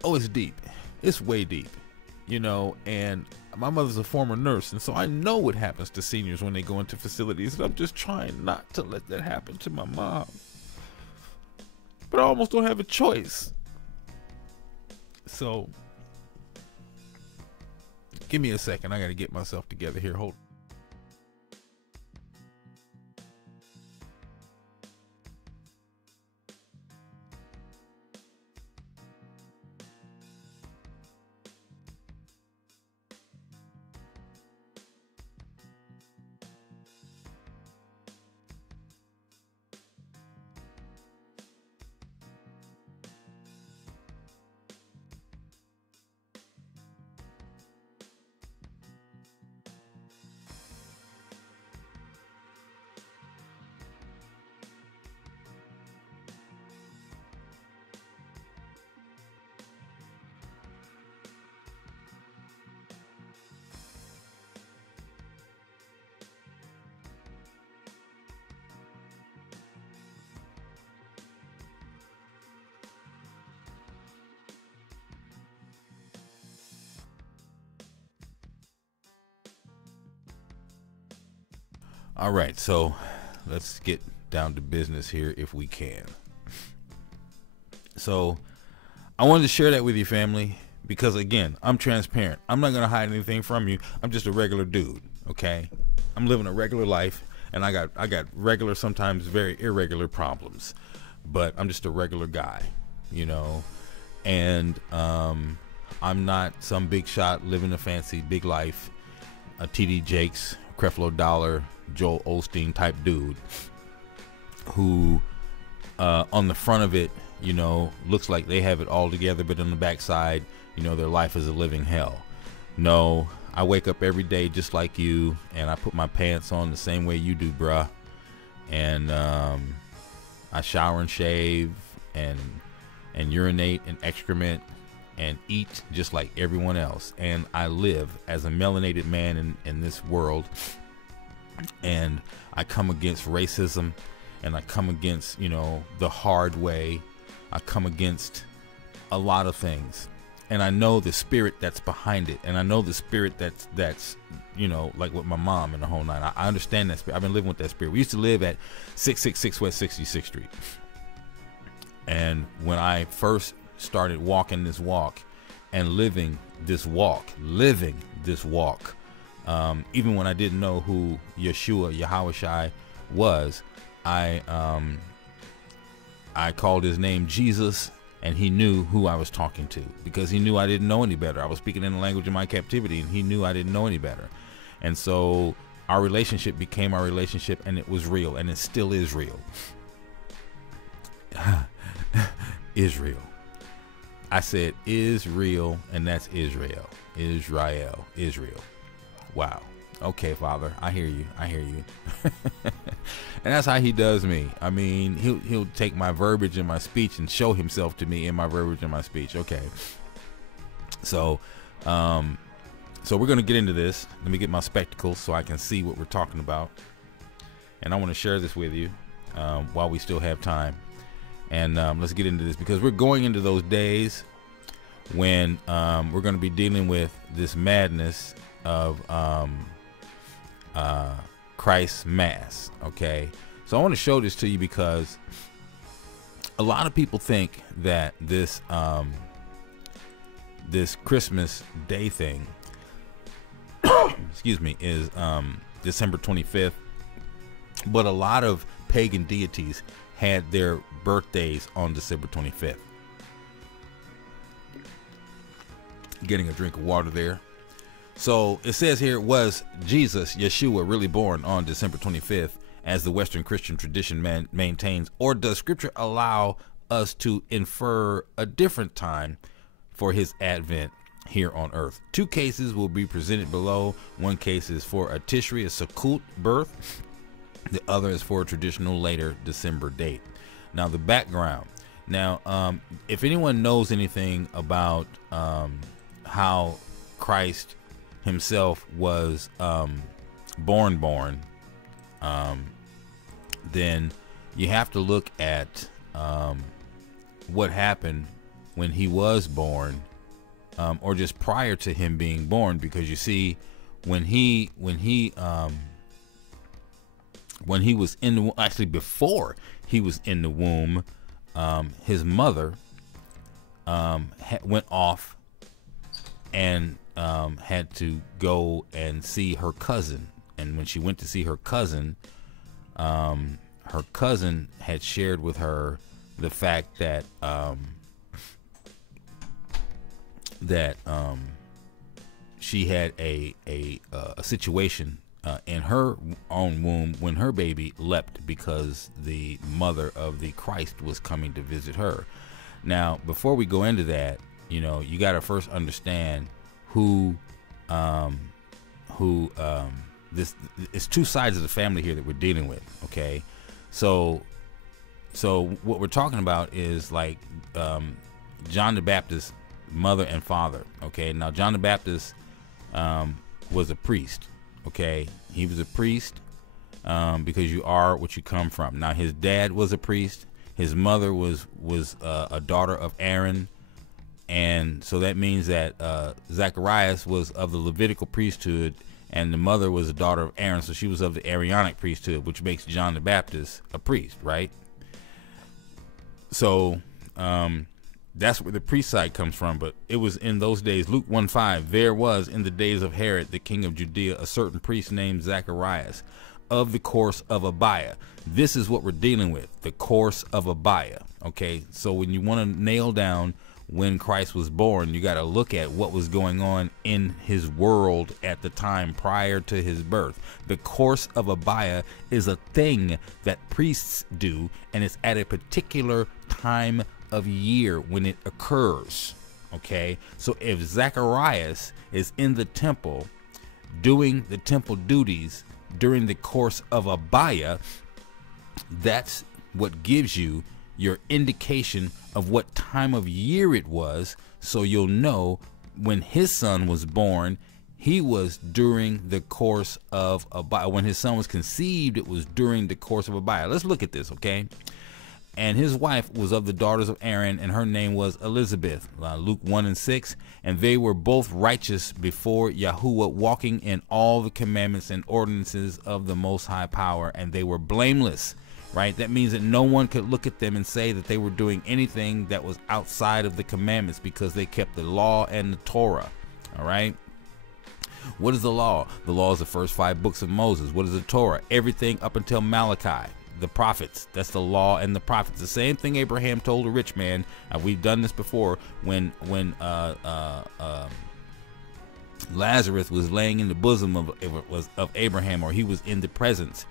Oh, it's deep. It's way deep, you know. And my mother's a former nurse, and so I know what happens to seniors when they go into facilities. And I'm just trying not to let that happen to my mom. But I almost don't have a choice. So give me a second. I got to get myself together here. Hold. All right, so let's get down to business here if we can. So I wanted to share that with you, family, because again, I'm transparent. I'm not going to hide anything from you. I'm just a regular dude. Okay. I'm living a regular life, and I got regular, sometimes very irregular problems, but I'm just a regular guy, you know, and, I'm not some big shot living a fancy big life, a TD Jakes, Creflo Dollar, Joel Osteen type dude who, on the front of it, you know, looks like they have it all together, but on the backside, you know, their life is a living hell. No, I wake up every day just like you, and I put my pants on the same way you do, bruh. And I shower and shave and urinate and excrement and eat just like everyone else. And I live as a melanated man in this world. And I come against racism, and I come against, you know, the hard way. I come against a lot of things. And I know the spirit that's behind it. And I know the spirit that's you know, like with my mom and the whole nine. I understand that spirit. I've been living with that spirit. We used to live at 666 West 66th Street. And when I first started walking this walk and living this walk, even when I didn't know who Yahushua was, I called his name Jesus, and he knew who I was talking to, because he knew I didn't know any better. I was speaking in the language of my captivity, and he knew I didn't know any better. And so our relationship became our relationship, and it was real, and it still is real. Israel. I said Israel, and that's Israel. Israel. Wow. Okay, Father, I hear you. And that's how he does me. I mean, he'll take my verbiage in my speech and show himself to me in my verbiage in my speech. Okay. So we're going to get into this. Let me get my spectacles so I can see what we're talking about. And I want to share this with you while we still have time. And let's get into this, because we're going into those days when we're going to be dealing with this madness of Christ's Mass. Okay, so I want to show this to you because a lot of people think that this this Christmas Day thing, excuse me, is December 25th, but a lot of pagan deities had their birthdays on December 25th. Getting a drink of water there. So it says here, was Jesus, Yeshua, really born on December 25th, as the Western Christian tradition maintains, or does Scripture allow us to infer a different time for his advent here on earth? Two cases will be presented below. One case is for a Tishri, a Sukkot birth. The other is for a traditional later December date. Now, the background. Now, if anyone knows anything about how Christ himself was born, then you have to look at what happened when he was born, or just prior to him being born, because you see, when he was in the, actually before he was in the womb, his mother went off and had to go and see her cousin. And when she went to see her cousin had shared with her the fact that she had a situation in her own womb when her baby leapt, because the mother of the Christ was coming to visit her. Now, before we go into that, you know, you got to first understand who this, it's two sides of the family here that we're dealing with. Okay, so what we're talking about is like John the Baptist's mother and father. Okay, now John the Baptist was a priest. Okay, he was a priest because you are what you come from. Now, his dad was a priest. His mother was a daughter of Aaron, and so that means that Zacharias was of the Levitical priesthood, and the mother was a daughter of Aaron, so she was of the Aaronic priesthood, which makes John the Baptist a priest, right? So that's where the priest side comes from. But it was in those days, Luke 1:5, there was in the days of Herod, the king of Judea, a certain priest named Zacharias, of the course of Abiah. This is what we're dealing with, the course of Abiah. Okay, so when you want to nail down when Christ was born, you got to look at what was going on in his world at the time prior to his birth. The course of Abiah is a thing that priests do, and it's at a particular time of year when it occurs. Okay, so if Zacharias is in the temple doing the temple duties during the course of Abiah, that's what gives you your indication of what time of year it was, so you'll know when his son was born, he was during the course of Abiah. When his son was conceived, it was during the course of Abiah. Let's look at this, okay? And his wife was of the daughters of Aaron, and her name was Elizabeth, Luke 1:6. And they were both righteous before Yahuwah, walking in all the commandments and ordinances of the Most High Power, and they were blameless. Right? That means that no one could look at them and say that they were doing anything that was outside of the commandments, because they kept the law and the Torah. All right. What is the law? The law is the first 5 books of Moses. What is the Torah? Everything up until Malachi, the prophets. That's the law and the prophets. The same thing Abraham told a rich man. We've done this before when Lazarus was laying in the bosom of Abraham, or he was in the presence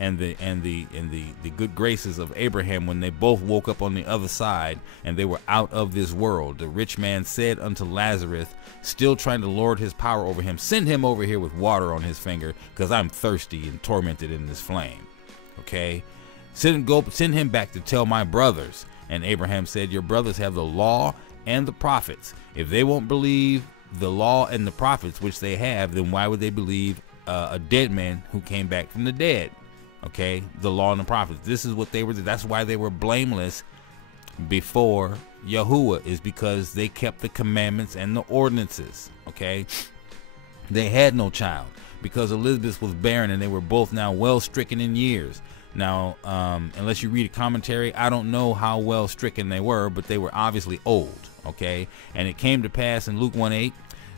and the good graces of Abraham, when they both woke up on the other side and they were out of this world. The rich man said unto Lazarus, still trying to lord his power over him, send him over here with water on his finger, because I'm thirsty and tormented in this flame. Okay, send him back to tell my brothers. And Abraham said, your brothers have the law and the prophets. If they won't believe the law and the prophets, which they have, then why would they believe a dead man who came back from the dead? Okay, the law and the prophets. This is what they were. That's why they were blameless before Yahuwah, is because they kept the commandments and the ordinances. Okay, they had no child because Elizabeth was barren, and they were both now well stricken in years. Now, unless you read a commentary, I don't know how well stricken they were, but they were obviously old. Okay, and it came to pass in Luke 1:8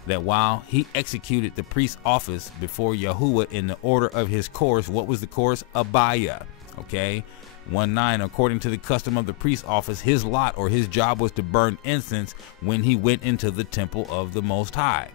that while he executed the priest's office before Yahuwah in the order of his course. What was the course? Abiah. Okay, 1:9, according to the custom of the priest's office, his lot or his job was to burn incense when he went into the temple of the Most High.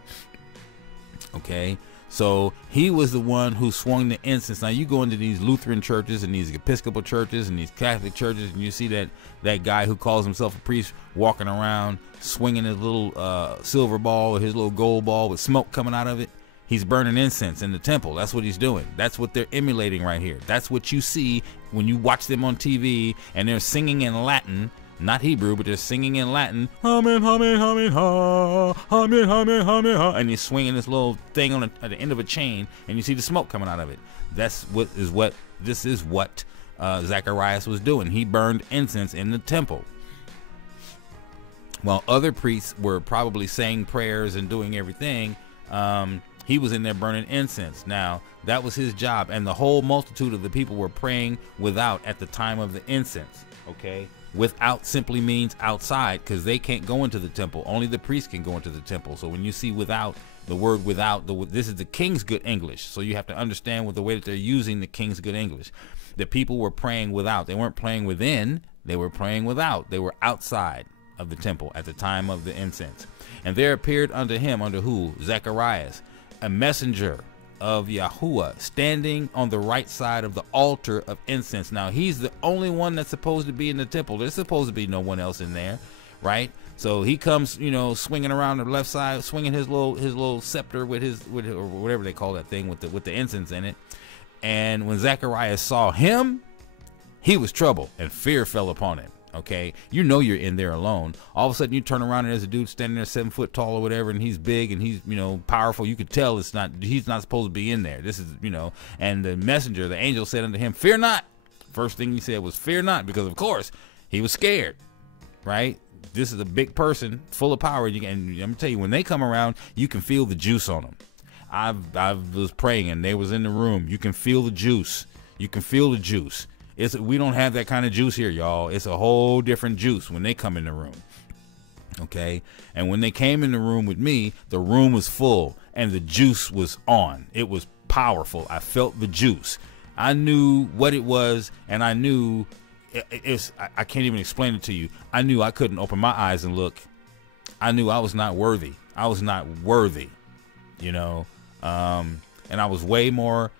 Okay, so he was the one who swung the incense. Now you go into these Lutheran churches and these Episcopal churches and these Catholic churches, and you see that guy who calls himself a priest walking around swinging his little silver ball or his little gold ball with smoke coming out of it. He's burning incense in the temple. That's what he's doing. That's what they're emulating right here. That's what you see when you watch them on TV and they're singing in Latin, not Hebrew, but they're singing in Latin. Amen, amen, amen, ha, amen, amen, amen, ha. And you're swinging this little thing at the end of a chain, and you see the smoke coming out of it. This is what Zacharias was doing. He burned incense in the temple, while other priests were probably saying prayers and doing everything. He was in there burning incense. Now, that was his job, and the whole multitude of the people were praying without at the time of the incense. Okay, without simply means outside, because they can't go into the temple. Only the priest can go into the temple. So when you see without, the word without, this is the King's Good English. So you have to understand with the way that they're using the King's Good English. The people were praying without. They weren't praying within. They were praying without. They were outside of the temple at the time of the incense. And there appeared unto him, unto who? Zacharias, a messenger of Yahuwah, standing on the right side of the altar of incense. Now he's the only one that's supposed to be in the temple. There's supposed to be no one else in there, right? So he comes, swinging around the left side, swinging his little scepter with or whatever they call that thing with the incense in it. And when Zacharias saw him, he was troubled, and fear fell upon him. Okay, you're in there alone. All of a sudden you turn around and there's a dude standing there 7 foot tall or whatever, and he's big and he's powerful. You could tell he's not supposed to be in there. This is and the messenger, the angel, said unto him, fear not. First thing he said was fear not, because of course he was scared, right? This is a big person full of power, and I'm gonna tell you, when they come around, you can feel the juice on them. I was praying and they was in the room. You can feel the juice. You can feel the juice. We don't have that kind of juice here, y'all. It's a whole different juice when they come in the room. Okay. And when they came in the room with me, the room was full and the juice was on. It was powerful. I felt the juice. I knew what it was, and I knew I can't even explain it to you. I knew I couldn't open my eyes and look. I knew I was not worthy. I was not worthy, you know. And I was way more,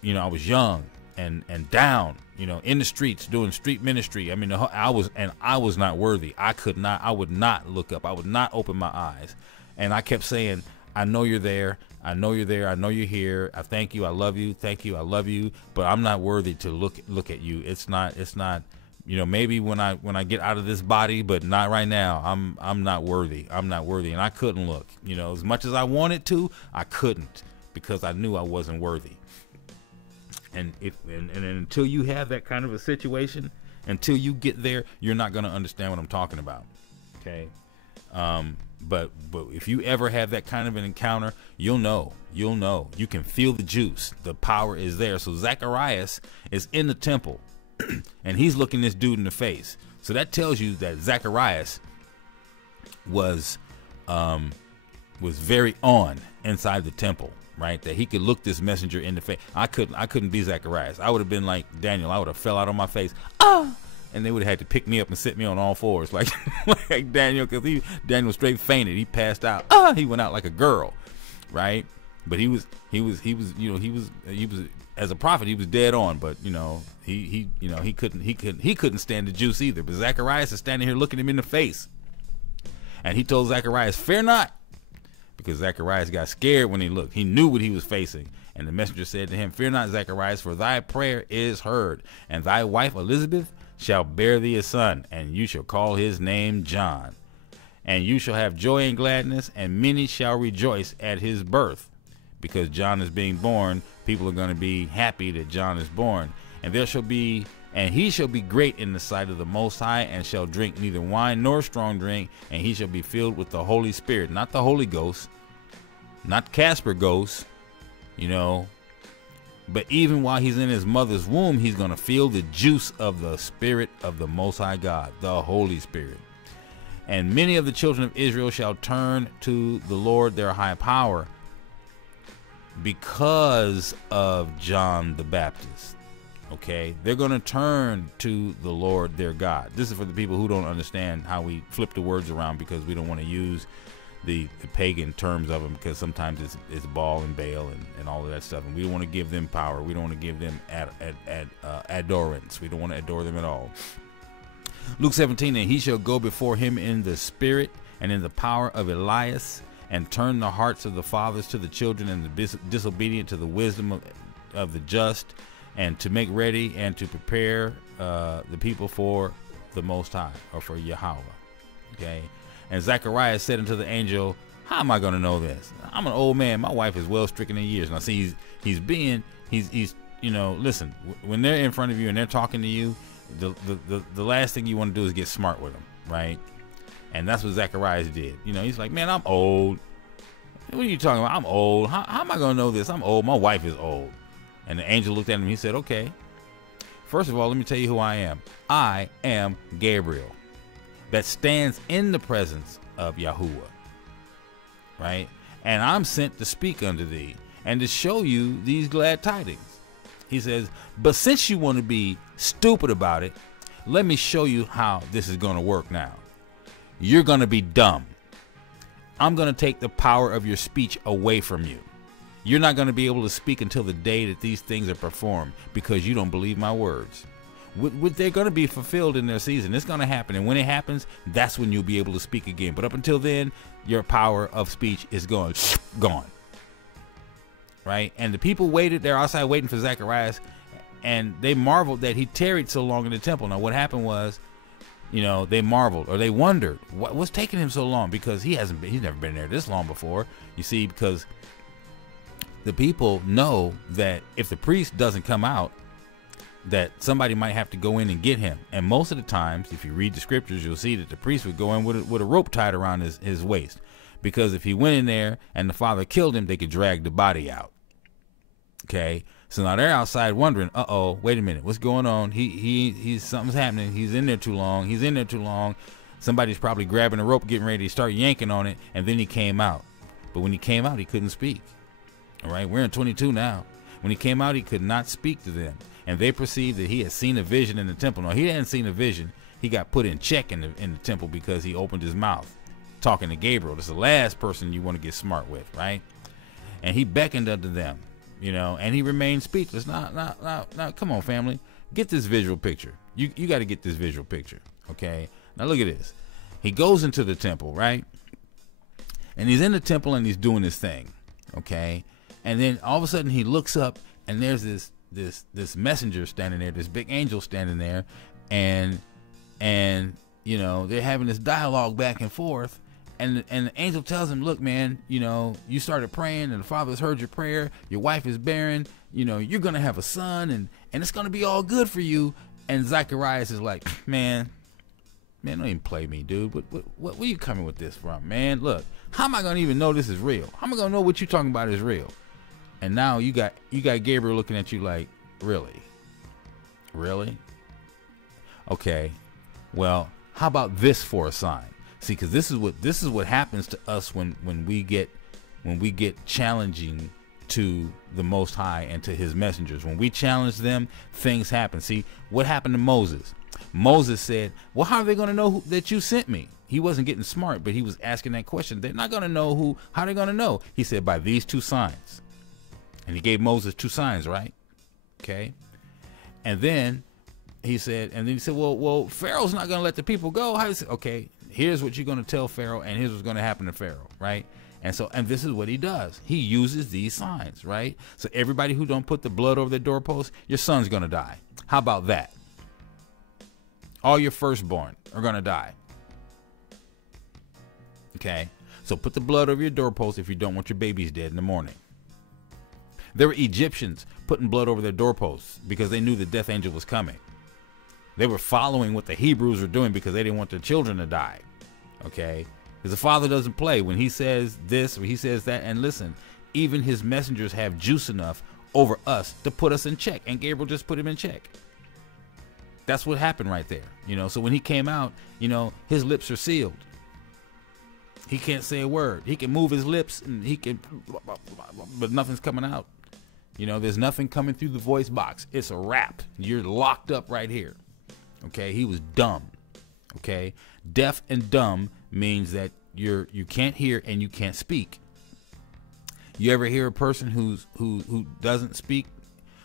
you know, I was young and down, you know, in the streets doing street ministry. I mean, I was not worthy. I would not look up. I would not open my eyes. And I kept saying, I know you're there. I know you're there. I know you're here. I thank you. I love you. Thank you. I love you. But I'm not worthy to look at you. It's not, you know, maybe when I get out of this body, but not right now. I'm not worthy. I'm not worthy. And I couldn't look, you know, as much as I wanted to, I couldn't, because I knew I wasn't worthy. And until you have that kind of a situation, until you get there, you're not going to understand what I'm talking about. Okay. But if you ever have that kind of an encounter, you'll know. You can feel the juice. The power is there. So Zacharias is in the temple and he's looking this dude in the face. So that tells you that Zacharias was very on inside the temple, right? That he could look this messenger in the face. I couldn't be Zacharias. I would have been like Daniel. I would have fell out on my face. Oh! And they would have had to pick me up and sit me on all fours like Daniel, because Daniel straight fainted. He passed out. He went out like a girl, right? But he was as a prophet, he was dead on. But you know, he couldn't stand the juice either. But Zacharias is standing here looking him in the face, and he told Zacharias, "Fear not," because Zacharias got scared when he looked. He knew what he was facing. And the messenger said to him, "Fear not, Zacharias, for thy prayer is heard, and thy wife Elizabeth shall bear thee a son, and you shall call his name John. And you shall have joy and gladness, and many shall rejoice at his birth." Because John is being born, people are going to be happy that John is born. And he shall be great in the sight of the Most High, and shall drink neither wine nor strong drink, and he shall be filled with the Holy Spirit. Not the Holy Ghost, not Casper Ghost, you know. But even while he's in his mother's womb, he's going to feel the juice of the Spirit of the Most High God, the Holy Spirit. And many of the children of Israel shall turn to the Lord their high power because of John the Baptist. Okay, they're going to turn to the Lord their God. This is for the people who don't understand how we flip the words around, because we don't want to use the pagan terms of them, because sometimes it's Baal and Baal and all of that stuff, and we don't want to give them power. We don't want to give them adorance. We don't want to adore them at all. Luke 17, and he shall go before him in the spirit and in the power of Elias, and turn the hearts of the fathers to the children, and the disobedient to the wisdom of the just, and to make ready and to prepare the people for the Most High, or for Yahweh. Okay. And Zacharias said unto the angel, "How am I going to know this? I'm an old man. My wife is well stricken in years." Now, see, he's you know, listen, when they're in front of you and they're talking to you, the last thing you want to do is get smart with them, right? And that's what Zacharias did. You know, he's like, "Man, I'm old. What are you talking about? I'm old. How am I going to know this? I'm old. My wife is old." And the angel looked at him. He said, "Okay, first of all, let me tell you who I am. I am Gabriel, that stands in the presence of Yahuwah, right? And I'm sent to speak unto thee, and to show you these glad tidings." He says, "But since you want to be stupid about it, let me show you how this is going to work now. You're going to be dumb. I'm going to take the power of your speech away from you. You're not going to be able to speak until the day that these things are performed, because you don't believe my words. They're going to be fulfilled in their season. It's going to happen. And when it happens, that's when you'll be able to speak again. But up until then, your power of speech is gone. Right? And the people waited. They're outside waiting for Zacharias, and they marveled that he tarried so long in the temple. Now, what happened was, you know, they marveled, or they wondered what's taking him so long, because he's never been there this long before. You see, because the people know that if the priest doesn't come out, that somebody might have to go in and get him. And most of the times, if you read the scriptures, you'll see that the priest would go in with a rope tied around his waist, because if he went in there and the father killed him, they could drag the body out. Okay, so now they're outside wondering, wait a minute, what's going on? He's something's happening. He's in there too long. He's in there too long. Somebody's probably grabbing a rope, getting ready to start yanking on it, and then he came out. But when he came out, he couldn't speak. All right, we're in 22 now. When he came out, he could not speak to them, and they perceived that he had seen a vision in the temple. No, he hadn't seen a vision. He got put in check in the temple because he opened his mouth talking to Gabriel. That's the last person you want to get smart with, right? And he beckoned unto them, you know, and he remained speechless. Now, come on, family, get this visual picture. You got to get this visual picture, okay? Now look at this. He goes into the temple, right? And he's in the temple and he's doing his thing, okay? And then all of a sudden he looks up and there's this messenger standing there, this big angel standing there, and you know, they're having this dialogue back and forth, and the angel tells him, look, man, you know, you started praying and the Father's heard your prayer, your wife is barren, you know, you're gonna have a son, and it's gonna be all good for you. And Zacharias is like, man, don't even play me, dude. Where you coming with this from, man? Look, how am I gonna even know this is real? How am I gonna know what you're talking about is real? And now you got Gabriel looking at you like, really? Okay, well, how about this for a sign? See, because this is what happens to us when we get challenging to the Most High and to His messengers. When we challenge them, things happen. See what happened to Moses. Moses said, well, how are they going to know that you sent me? He wasn't getting smart, but he was asking that question. They're not going to know how are they going to know? He said, by these two signs. And he gave Moses two signs, right? Okay. And then he said, well, Pharaoh's not going to let the people go. Okay, here's what you're going to tell Pharaoh, and here's what's going to happen to Pharaoh, right? And this is what he does. He uses these signs, right? So everybody who don't put the blood over their doorpost, your son's going to die. How about that? All your firstborn are going to die. Okay, so put the blood over your doorpost if you don't want your babies dead in the morning. There were Egyptians putting blood over their doorposts because they knew the death angel was coming. They were following what the Hebrews were doing because they didn't want their children to die. Okay, because the Father doesn't play when He says this or He says that. And listen, even His messengers have juice enough over us to put us in check, and Gabriel just put him in check. That's what happened right there, you know. So when he came out, you know, his lips are sealed. He can't say a word. He can move his lips and but nothing's coming out. You know, there's nothing coming through the voice box. It's a wrap. You're locked up right here. Okay, he was dumb. Okay, deaf and dumb means that you can't hear and you can't speak. You ever hear a person who doesn't speak?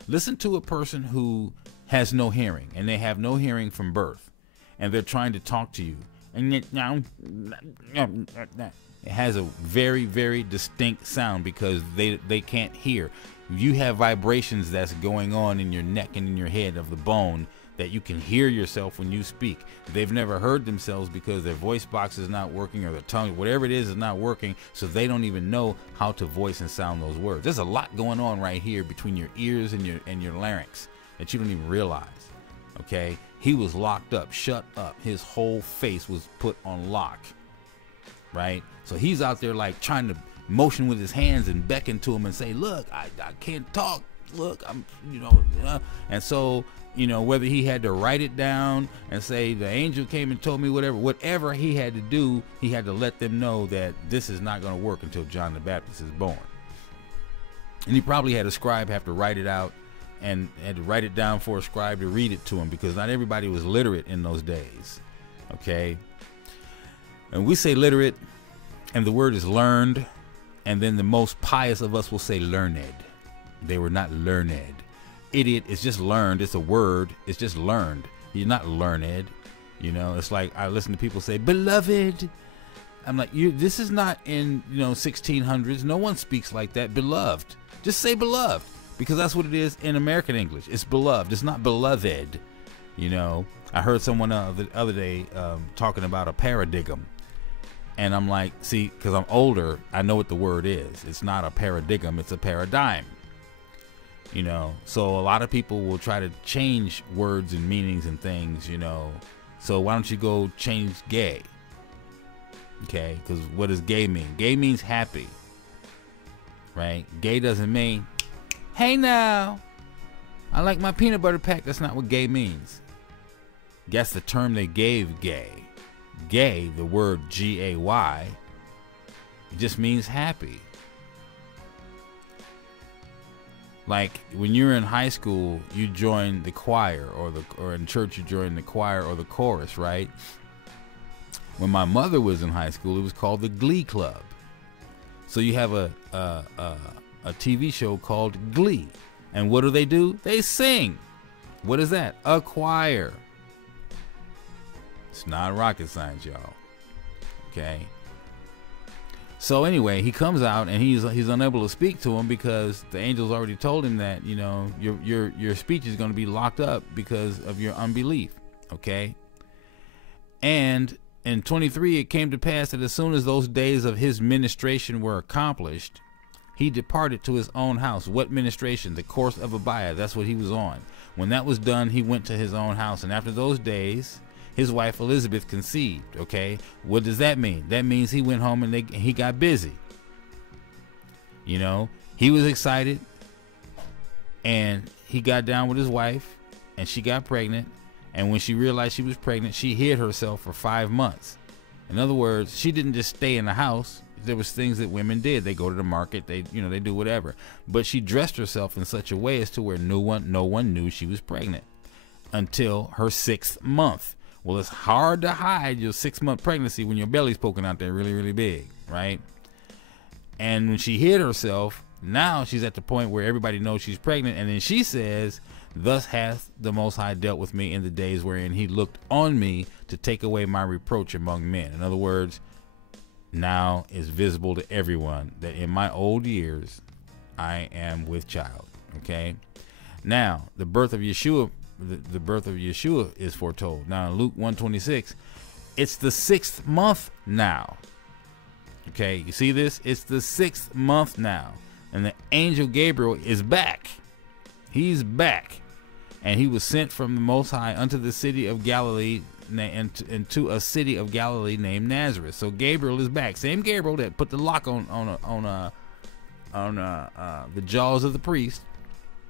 Listen to a person who has no hearing, and they have no hearing from birth, and they're trying to talk to you, and it has a very, very distinct sound because they can't hear. You have vibrations that's going on in your neck and in your head of the bone that you can hear yourself when you speak. They've never heard themselves because their voice box is not working, or their tongue, whatever it is not working, so they don't even know how to voice and sound those words. There's a lot going on right here between your ears and your larynx that you don't even realize. Okay, he was locked up, shut up. His whole face was put on lock, right? So he's out there like trying to motion with his hands and beckon to him and say, look, I can't talk. Look, I'm, you know, and so, you know, whether he had to write it down and say the angel came and told me whatever he had to do, he had to let them know that this is not going to work until John the Baptist is born. And he probably had a scribe have to write it out and had to write it down for a scribe to read it to him, because not everybody was literate in those days. Okay, and we say literate, and the word is learned, and then the most pious of us will say learned. They were not learned. Idiot is just learned. It's a word. It's just learned. You're not learned. You know, it's like I listen to people say beloved. I'm like, this is not in, 1600s. No one speaks like that. Beloved. Just say beloved, because that's what it is in American English. It's beloved. It's not beloved. I heard someone the other day talking about a paradigm. And I'm like, see, because I'm older, I know what the word is. It's not a paradigm. It's a paradigm. So a lot of people will try to change words and meanings and things, So why don't you go change gay? Okay, because what does gay mean? Gay means happy, right? Gay doesn't mean, hey now, I like my peanut butter pack. That's not what gay means. That's the term they gave gay. Gay, the word G-A-Y, just means happy. Like when you're in high school, you join the choir, or in church you join the choir or the chorus, right? When my mother was in high school, it was called the Glee Club. So you have a TV show called Glee. And what do? They sing. What is that? A choir. It's not rocket science, y'all. Okay. So anyway, he comes out and he's unable to speak to him because the angels already told him that, you know, your speech is going to be locked up because of your unbelief. Okay. And in 23, it came to pass that as soon as those days of his ministration were accomplished, he departed to his own house. What ministration? The course of Abia. That's what he was on. When that was done, he went to his own house. And after those days, his wife Elizabeth conceived. Okay. What does that mean? That means he went home and he got busy. You know, he was excited and he got down with his wife and she got pregnant. And when she realized she was pregnant, she hid herself for 5 months. In other words, she didn't just stay in the house. There was things that women did. They go to the market. They do whatever. But she dressed herself in such a way as to where no one knew she was pregnant until her 6th month. Well, it's hard to hide your 6-month pregnancy when your belly's poking out there really, really big, right? And when she hid herself, now she's at the point where everybody knows she's pregnant. And then she says, thus hath the Most High dealt with me in the days wherein he looked on me to take away my reproach among men. In other words, now it's visible to everyone that in my old years, I am with child. Okay. Now the birth of Yeshua, the birth of Yeshua is foretold. Now in Luke 1:26, it's the 6th month now. Okay. You see this? It's the 6th month now. And the angel Gabriel is back. He's back, and he was sent from the Most High unto the city of Galilee, and to a city of Galilee named Nazareth. So Gabriel is back. Same Gabriel that put the lock on the jaws of the priest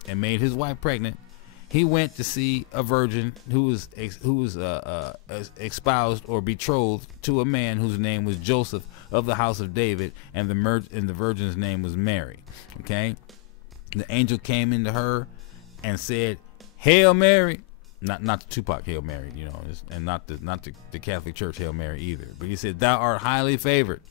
and made his wife pregnant. He went to see a virgin who was espoused or betrothed to a man whose name was Joseph of the house of David, and the virgin's name was Mary. Okay. The angel came into her and said, "Hail Mary," not the Tupac Hail Mary, you know, and not the Catholic Church Hail Mary either. But he said, "Thou art highly favored,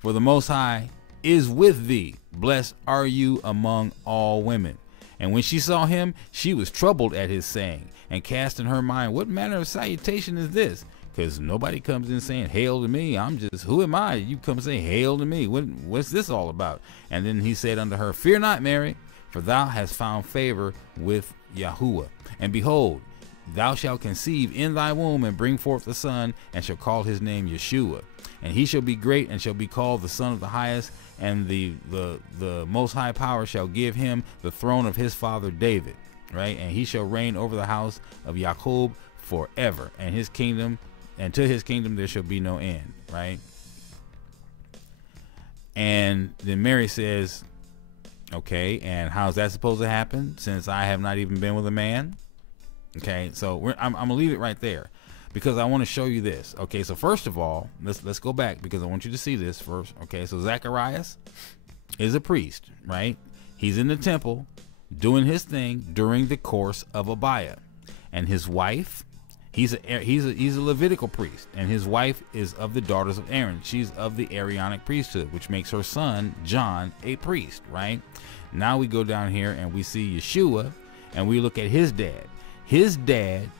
for the Most High is with thee. Blessed are you among all women." And when she saw him, she was troubled at his saying, and cast in her mind, what manner of salutation is this? Because nobody comes in saying, "Hail to me." Who am I? You come say, "Hail to me." What's this all about? And then he said unto her, "Fear not, Mary, for thou hast found favor with Yahuwah. And behold, thou shalt conceive in thy womb, and bring forth a son, and shall call his name Yeshua. And he shall be great, and shall be called the Son of the Highest. And the Most High Power shall give him the throne of his father David." Right? "And he shall reign over the house of Jacob forever, and his kingdom, and to his kingdom there shall be no end." Right? And then Mary says, "Okay, and how's that supposed to happen, since I have not even been with a man?" Okay, so I'm gonna leave it right there, because I want to show you this. Okay, so first of all, let's go back, because I want you to see this first. Okay, so Zacharias is a priest, right? He's in the temple doing his thing during the course of Abia, and his wife, he's a Levitical priest, and his wife is of the daughters of Aaron. She's of the Aaronic priesthood, which makes her son John a priest, right? Now we go down here and we see Yeshua, and we look at his dad. His dad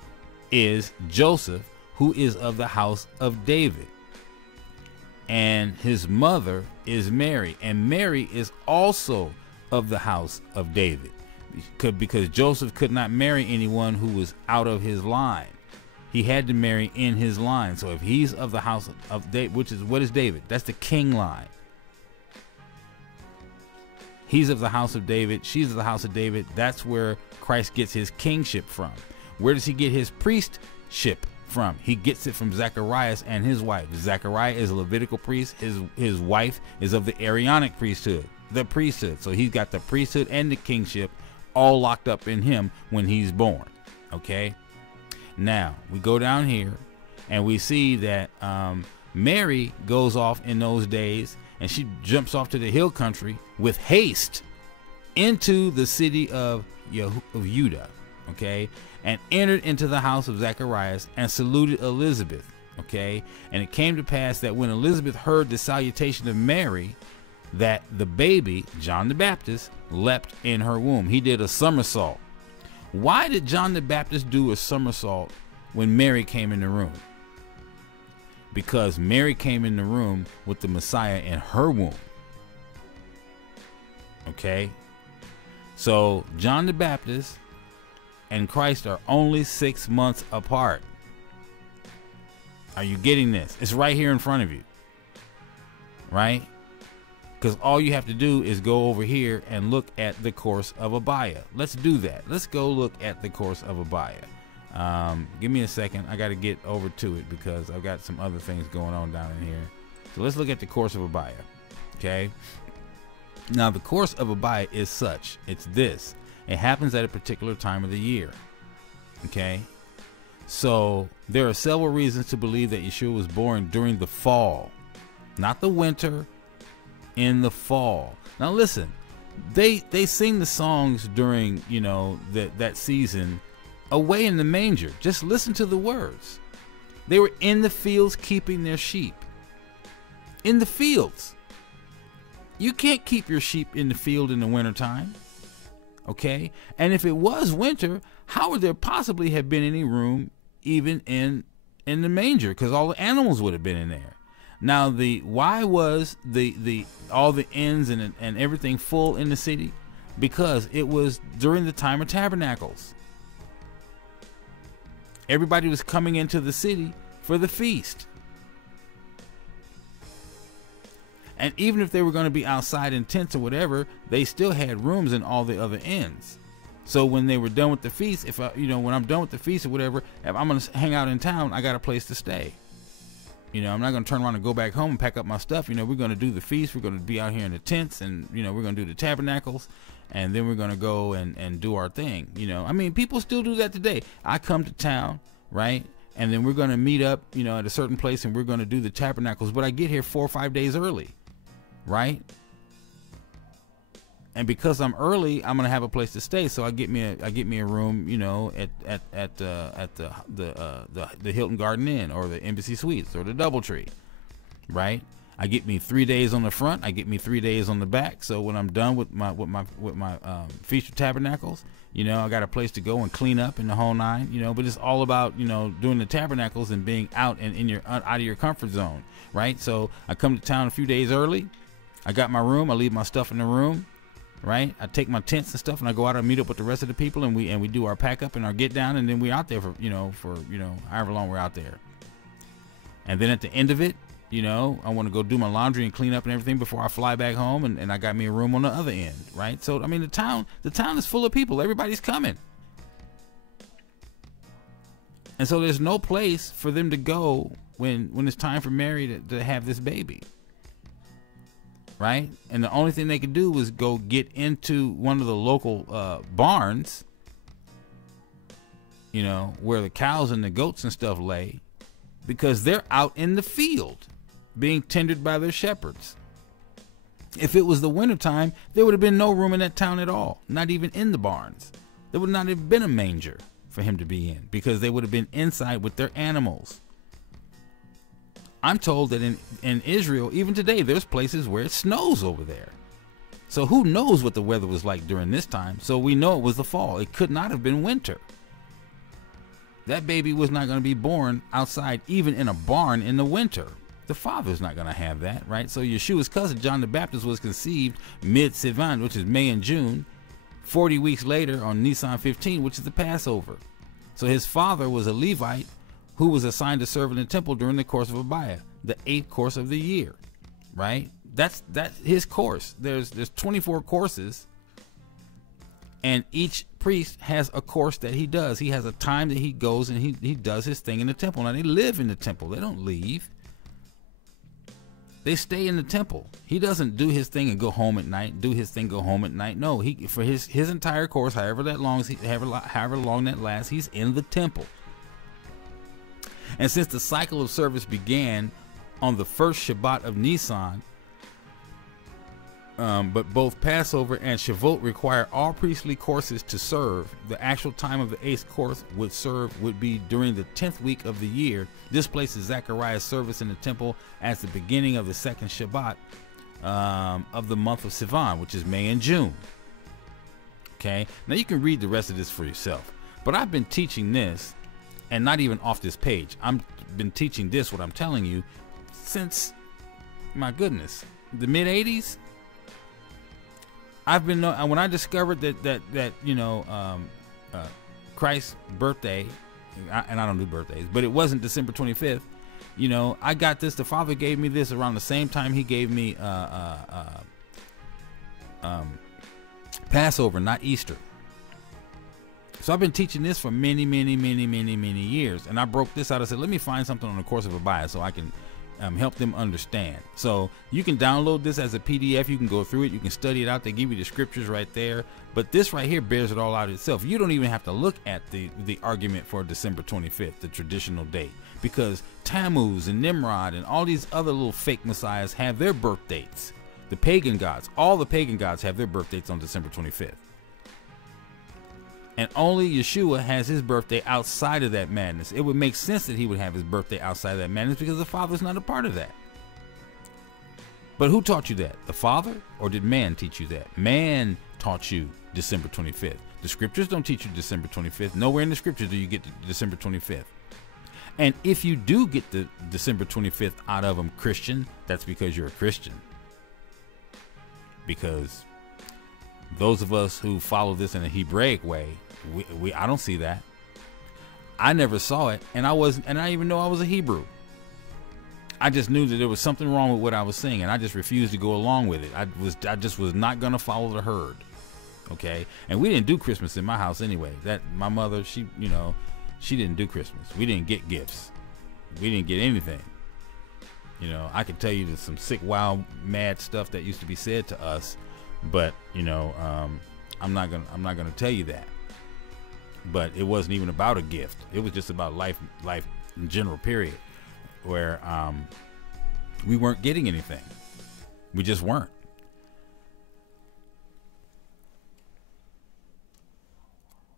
is Joseph, who is of the house of David, and his mother is Mary, and Mary is also of the house of David, because Joseph could not marry anyone who was out of his line. He had to marry in his line. So if he's of the house of David, what is David? That's the king line. He's of the house of David. She's of the house of David. That's where Christ gets his kingship from. Where does he get his priestship from? He gets it from Zacharias and his wife. Zachariah is a Levitical priest. His wife is of the Aaronic priesthood, the priesthood. So he's got the priesthood and the kingship all locked up in him when he's born. Okay. Now we go down here and we see that Mary goes off in those days, and she jumps off to the hill country with haste into the city of Judah, okay, and entered into the house of Zacharias and saluted Elizabeth, okay. And it came to pass that when Elizabeth heard the salutation of Mary, that the baby, John the Baptist, leapt in her womb. He did a somersault. Why did John the Baptist do a somersault when Mary came in the room? Because Mary came in the room with the Messiah in her womb. Okay? So John the Baptist and Christ are only 6 months apart. Are you getting this? It's right here in front of you. Right? Because all you have to do is go over here and look at the course of Abia. Let's do that. Let's go look at the course of Abia. Give me a second. I got to get over to it because I've got some other things going on down in here. So let's look at the course of Abia. Okay. Now the course of Abia is such. It's this. It happens at a particular time of the year. Okay. So there are several reasons to believe that Yeshua was born during the fall, not the winter, in the fall. Now listen, they sing the songs during, that season away in the manger. Just listen to the words. They were in the fields keeping their sheep. In the fields. You can't keep your sheep in the field in the wintertime. Okay? And if it was winter, how would there possibly have been any room even in the manger? Because all the animals would have been in there. Now why was all the inns and everything full in the city? Because it was during the time of tabernacles. Everybody was coming into the city for the feast. And even if they were going to be outside in tents or whatever, they still had rooms in all the other inns. So when they were done with the feast, when I'm done with the feast or whatever, if I'm going to hang out in town, I got a place to stay. I'm not going to turn around and go back home and pack up my stuff. We're going to do the feast. We're going to be out here in the tents, and, we're going to do the tabernacles, and then we're going to go and do our thing. People still do that today. I come to town, right? And then we're going to meet up, at a certain place, and we're going to do the tabernacles. But I get here 4 or 5 days early, right? And because I'm early, I'm gonna have a place to stay. So I get me a room, at the Hilton Garden Inn or the Embassy Suites or the DoubleTree, right? I get me 3 days on the front. I get me 3 days on the back. So when I'm done with my Feast of Tabernacles, I got a place to go and clean up in the whole nine. But it's all about doing the tabernacles and being out and out of your comfort zone, right? So I come to town a few days early. I got my room. I leave my stuff in the room. Right, I take my tents and stuff, and I go out and meet up with the rest of the people, and we do our pack up and our get down, and then we're out there for however long we're out there. And then at the end of it, I want to go do my laundry and clean up and everything before I fly back home, and I got me a room on the other end, right? So the town is full of people. Everybody's coming, and so there's no place for them to go when it's time for Mary to have this baby. Right? And the only thing they could do was go get into one of the local barns, where the cows and the goats and stuff lay, because they're out in the field being tended by their shepherds. If it was the wintertime, there would have been no room in that town at all, not even in the barns. There would not have been a manger for him to be in, because they would have been inside with their animals. I'm told that in Israel, even today, there's places where it snows over there. So who knows what the weather was like during this time? So we know it was the fall. It could not have been winter. That baby was not going to be born outside, even in a barn in the winter. The father's not going to have that, right? So Yeshua's cousin, John the Baptist, was conceived mid-Sivan, which is May and June, 40 weeks later on Nisan 15, which is the Passover. So his father was a Levite who was assigned to serve in the temple during the course of Abia, the 8th course of the year, right? That's his course. There's 24 courses And each priest has a course that he does. He has a time that he goes and he does his thing in the temple. Now, they live in the temple. They don't leave. They stay in the temple. He doesn't do his thing and go home at night, do his thing, go home at night. No, he for his entire course, however long that lasts, he's in the temple. And since the cycle of service began on the first Shabbat of Nisan, but both Passover and Shavuot require all priestly courses to serve. The actual time of the 8th course would be during the 10th week of the year. This places Zechariah's service in the temple as the beginning of the second Shabbat of the month of Sivan, which is May and June. Okay, now you can read the rest of this for yourself. But I've been teaching this, and not even off this page. I've been teaching this, what I'm telling you, since, my goodness, the mid 80s. I've been when I discovered that Christ's birthday, and I don't do birthdays, but it wasn't December 25th. You know, I got this. The Father gave me this around the same time He gave me Passover, not Easter. So I've been teaching this for many years, and I broke this out. I said, let me find something on the course of Abaya so I can help them understand. So you can download this as a PDF. You can go through it. You can study it out. They give you the scriptures right there. But this right here bears it all out itself. You don't even have to look at the argument for December 25th, the traditional date, because Tammuz and Nimrod and all these other little fake messiahs have their birth dates. The pagan gods, all the pagan gods have their birth dates on December 25th. And only Yeshua has his birthday outside of that madness. It would make sense that he would have his birthday outside of that madness because the Father's not a part of that. But who taught you that? The Father? Or did man teach you that? Man taught you December 25th. The scriptures don't teach you December 25th. Nowhere in the scriptures do you get to December 25th. And if you do get the December 25th out of them, Christian, that's because you're a Christian. Because those of us who follow this in a Hebraic way, I don't see that. I never saw it, and I didn't even know I was a Hebrew. I just knew that there was something wrong with what I was saying, and I just refused to go along with it. I just was not gonna follow the herd. Okay, and we didn't do Christmas in my house anyway. That my mother, she didn't do Christmas. We didn't get gifts. We didn't get anything. You know, I could tell you there's some sick, wild, mad stuff that used to be said to us, but I'm not gonna tell you that. But it wasn't even about a gift. It was just about life in general, period, where we weren't getting anything. We just weren't.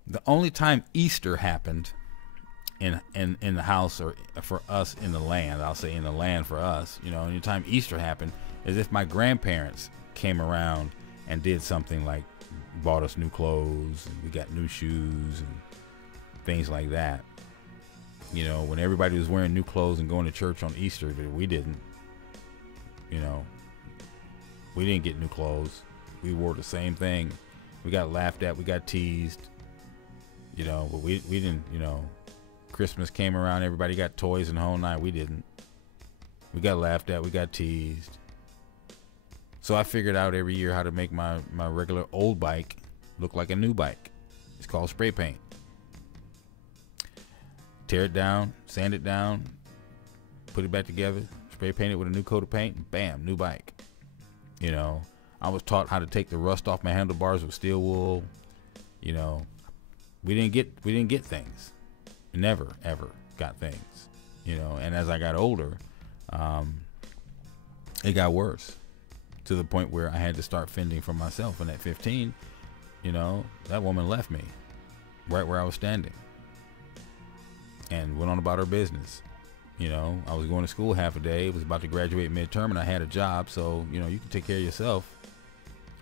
The only time Easter happened in the house, or for us in the land, I'll say in the land for us, any time Easter happened is if my grandparents came around and did something like bought us new clothes, and we got new shoes and things like that. When everybody was wearing new clothes and going to church on Easter, but we didn't. We didn't get new clothes. We wore the same thing. We got laughed at. We got teased. But we didn't. Christmas came around. Everybody got toys and the whole night. We didn't. We got laughed at. We got teased. So I figured out every year how to make my regular old bike look like a new bike. It's called spray paint. Tear it down, sand it down, put it back together, spray paint it with a new coat of paint, and bam, new bike. I was taught how to take the rust off my handlebars with steel wool. We didn't get things. We never ever got things. And as I got older, it got worse, to the point where I had to start fending for myself. And at 15, that woman left me right where I was standing and went on about her business. I was going to school half a day, was about to graduate midterm, and I had a job, so you can take care of yourself.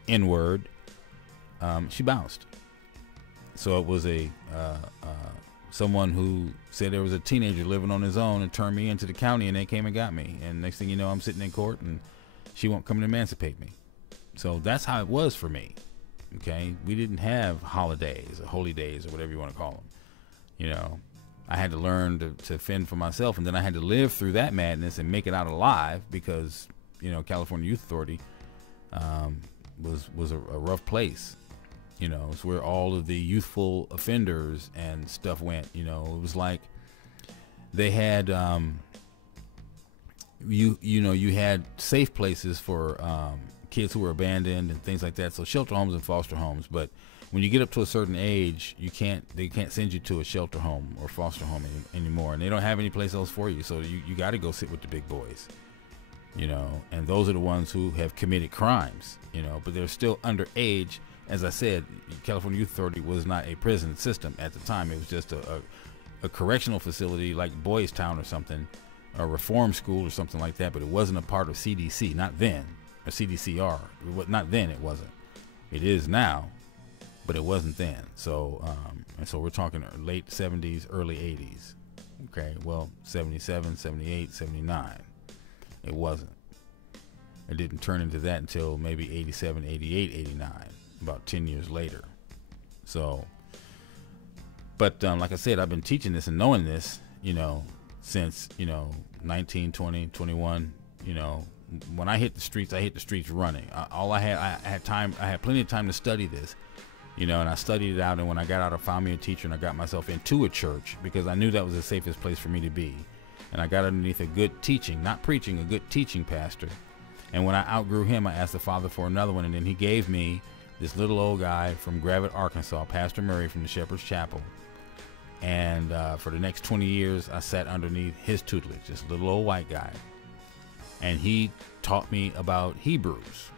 N-word. She bounced. So it was someone who said there was a teenager living on his own and turned me into the county, and they came and got me. And next thing you know, I'm sitting in court, and she won't come and emancipate me. So that's how it was for me. Okay, we didn't have holidays or holy days or whatever you want to call them. I had to learn to fend for myself, and then I had to live through that madness and make it out alive, because California Youth Authority was a rough place. You know, it's where all of the youthful offenders and stuff went. You know, it was like they had you had safe places for kids who were abandoned and things like that. So shelter homes and foster homes. But when you get up to a certain age, they can't send you to a shelter home or foster home anymore, and they don't have any place else for you. So you got to go sit with the big boys. You know, and those are the ones who have committed crimes. You know, but they're still underage. As I said, California Youth Authority was not a prison system at the time. It was just a correctional facility like Boys Town or something, a reform school or something like that. But it wasn't a part of CDC, not then, or CDCR. Not then, it wasn't. It is now, but it wasn't then. So, and so we're talking late 70s, early 80s. Okay, well, 77, 78, 79. It wasn't. It didn't turn into that until maybe 87, 88, 89. About 10 years later. So, but like I said, I've been teaching this and knowing this, you know, since, you know, 19, 20, 21, you know, when I hit the streets running. I had plenty of time to study this, you know, and I studied it out. And when I got out, I found me a teacher and I got myself into a church because I knew that was the safest place for me to be. And I got underneath a good teaching, not preaching, a good teaching pastor. And when I outgrew him, I asked the Father for another one. And then he gave me this little old guy from Gravette, Arkansas, Pastor Murray from the Shepherd's Chapel. And for the next 20 years, I sat underneath his tutelage, this little old white guy. And he taught me about Hebrews.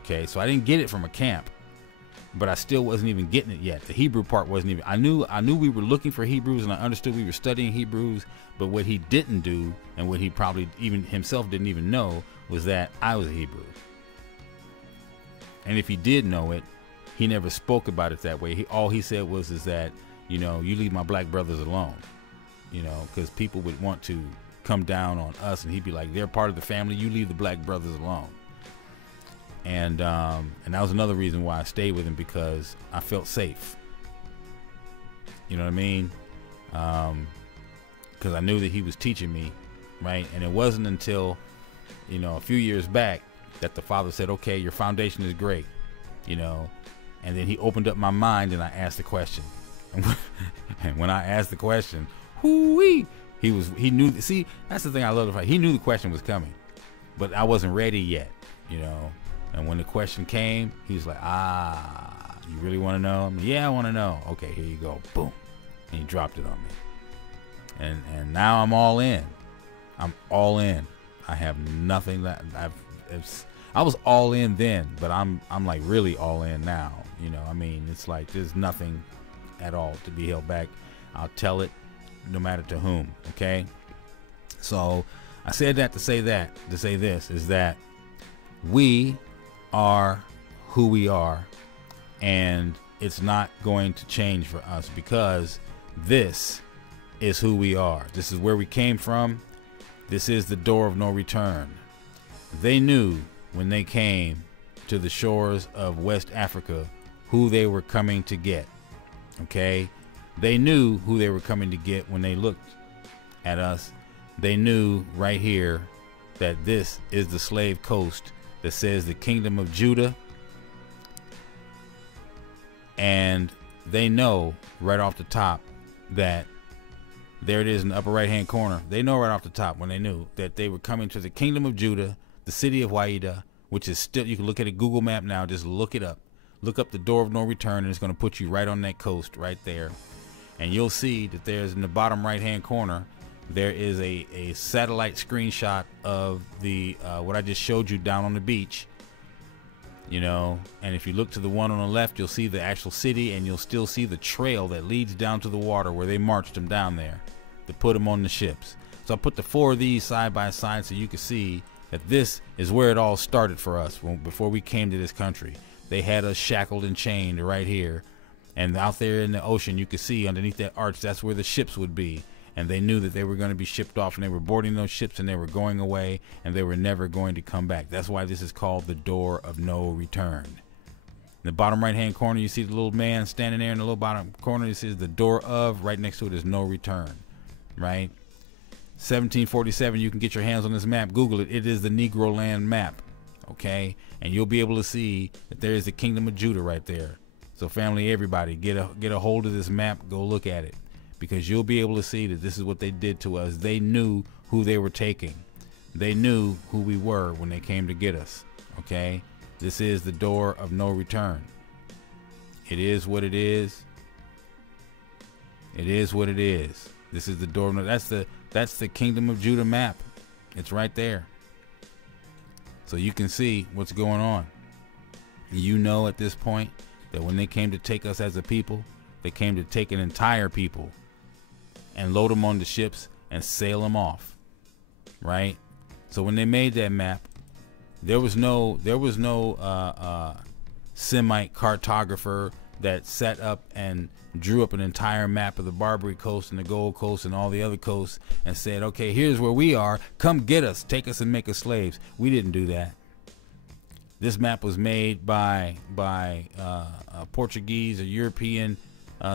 Okay, so I didn't get it from a camp, but I still wasn't even getting it yet. The Hebrew part wasn't even, I knew we were looking for Hebrews and I understood we were studying Hebrews, but what he didn't do, and what he probably even himself didn't even know, was that I was a Hebrew. And if he did know it, he never spoke about it that way. All he said was that, you know, you leave my black brothers alone, you know, because people would want to come down on us, and he'd be like, they're part of the family. You leave the black brothers alone. And that was another reason why I stayed with him, because I felt safe. You know what I mean? Because I knew that he was teaching me, right? And it wasn't until, you know, a few years back that the Father said, okay, your foundation is great, you know, and then he opened up my mind and I asked the question. And when I asked the question, he knew, see, that's the thing I love about him. He knew the question was coming, but I wasn't ready yet, you know. And when the question came, he was like, you really want to know? Yeah, I want to know. Okay, here you go. Boom. And he dropped it on me. And now I'm all in. I'm all in. I have nothing that I was all in then, but I'm like really all in now. You know, I mean, it's like there's nothing at all to be held back. I'll tell it no matter to whom. Okay. So I said that to say this is that we are who we are, and it's not going to change for us, because this is who we are. This is where we came from. This is the door of no return. They knew when they came to the shores of West Africa who they were coming to get. Okay? They knew who they were coming to get when they looked at us. They knew right here that this is the slave coast that says the kingdom of Judah. And they know right off the top that there it is in the upper right hand corner. They know right off the top when they knew that they were coming to the kingdom of Judah, the city of Waida, which is still, you can look at a Google map now, just look it up. Look up the door of no return, and it's going to put you right on that coast right there. And you'll see that there's in the bottom right hand corner, there is a satellite screenshot of the what I just showed you down on the beach. You know, and if you look to the one on the left, you'll see the actual city, and you'll still see the trail that leads down to the water where they marched them down there to put them on the ships. So I put the 4 of these side by side so you can see that this is where it all started for us before we came to this country. They had us shackled and chained right here, and out there in the ocean you could see underneath that arch, that's where the ships would be. And they knew that they were going to be shipped off, and they were boarding those ships, and they were going away, and they were never going to come back. That's why this is called the door of no return. In the bottom right hand corner, you see the little man standing there in the little bottom corner. It says the door of, right next to it is no return, right? 1747, you can get your hands on this map. Google it. It is the Negro land map, okay? And you'll be able to see that there is the kingdom of Judah right there. So family, everybody, get a hold of this map. Go look at it, because you'll be able to see that this is what they did to us. They knew who they were taking. They knew who we were when they came to get us. Okay, this is the door of no return. It is what it is. It is what it is. This is the door. That's the Kingdom of Judah map. It's right there. So you can see what's going on. You know at this point that when they came to take us as a people, they came to take an entire people and load them on the ships and sail them off. Right? So when they made that map, there was no Semite cartographer that set up and drew up an entire map of the Barbary Coast and the Gold Coast and all the other coasts and said, okay, here's where we are. Come get us, take us and make us slaves. We didn't do that. This map was made by Portuguese or European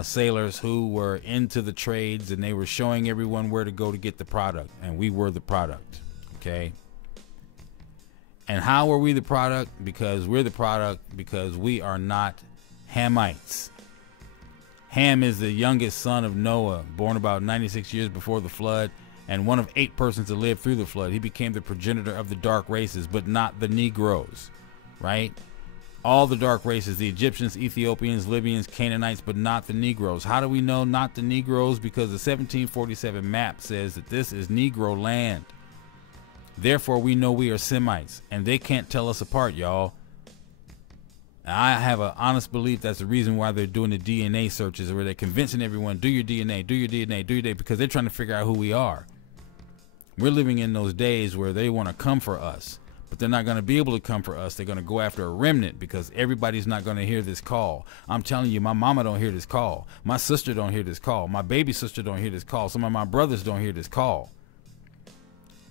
sailors who were into the trades, and they were showing everyone where to go to get the product, and we were the product. Okay. And how were we the product? Because we're the product because we are not Hamites. Ham is the youngest son of Noah, born about 96 years before the flood, and one of 8 persons to live through the flood. He became the progenitor of the dark races, but not the Negroes, right? All the dark races, the Egyptians, Ethiopians, Libyans, Canaanites, but not the Negroes. How do we know not the Negroes? Because the 1747 map says that this is Negro land. Therefore, we know we are Semites, and they can't tell us apart, y'all. I have an honest belief that's the reason why they're doing the DNA searches, where they're convincing everyone, do your DNA, do your DNA, do your DNA, because they're trying to figure out who we are. We're living in those days where they want to come for us, but they're not going to be able to come for us. They're going to go after a remnant, because everybody's not going to hear this call. I'm telling you, my mama don't hear this call. My sister don't hear this call. My baby sister don't hear this call. Some of my brothers don't hear this call.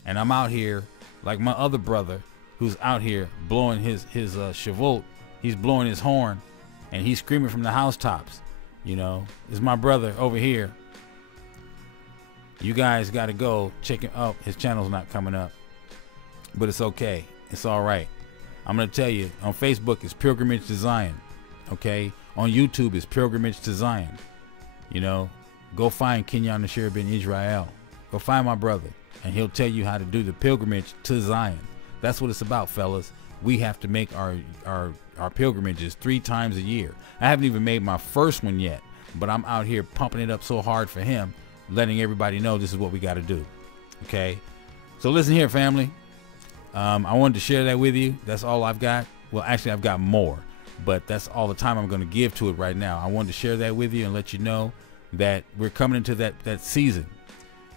And I'm out here like my other brother, who's out here blowing his chevolt. He's blowing his horn, and he's screaming from the housetops. You know, it's my brother over here. You guys got to go check him out. His channel's not coming up, but it's okay. It's all right. I'm going to tell you, on Facebook, it's Pilgrimage to Zion. Okay. On YouTube, it's Pilgrimage to Zion. You know, go find Kenyon Asher ben Israel. Go find my brother, and he'll tell you how to do the pilgrimage to Zion. That's what it's about, fellas. We have to make our pilgrimages 3 times a year. I haven't even made my first one yet, but I'm out here pumping it up so hard for him, letting everybody know this is what we got to do. Okay. So listen here, family. I wanted to share that with you. That's all I've got. Well, actually, I've got more, but that's all the time I'm going to give to it right now. I wanted to share that with you and let you know that we're coming into that season.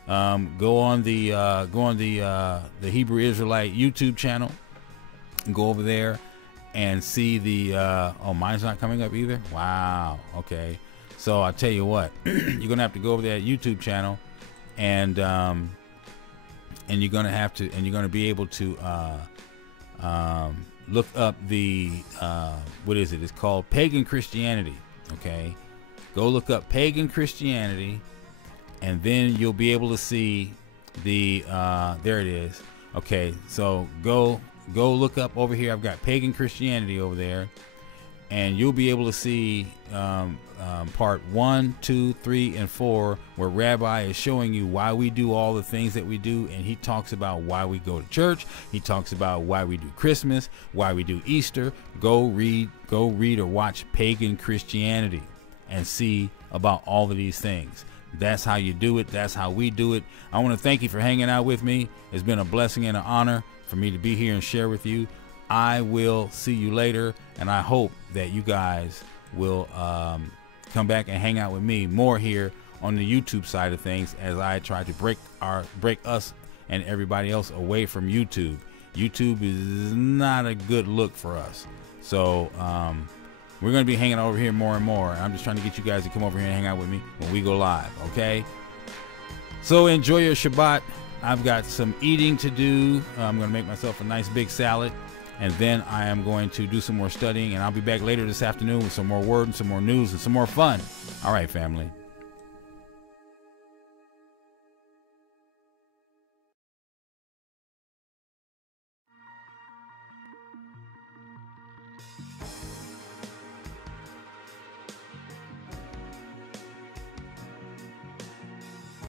Go on the Hebrew Israelite YouTube channel. Go over there and see the oh, mine's not coming up either. Wow. Okay. So I'll tell you what, you're gonna have to go over there YouTube channel, and you're gonna be able to look up the what is it? It's called Pagan Christianity. Okay. Go look up Pagan Christianity, and then you'll be able to see the there it is. Okay. So go look up over here. I've got Pagan Christianity over there, and you'll be able to see part 1, 2, 3, and 4, where Rabbi is showing you why we do all the things that we do, and he talks about why we go to church. He talks about why we do Christmas, why we do Easter. Go read or watch Pagan Christianity and see about all of these things. That's how you do it. That's how we do it. I want to thank you for hanging out with me. It's been a blessing and an honor for me to be here and share with you. I will see you later, and I hope that you guys will come back and hang out with me more here on the YouTube side of things, as I try to break us and everybody else away from YouTube. YouTube is not a good look for us. So we're going to be hanging out over here more and more. I'm just trying to get you guys to come over here and hang out with me when we go live. Okay. So enjoy your Shabbat. I've got some eating to do. I'm going to make myself a nice big salad, and then I am going to do some more studying, and I'll be back later this afternoon with some more word and some more news and some more fun. All right, family.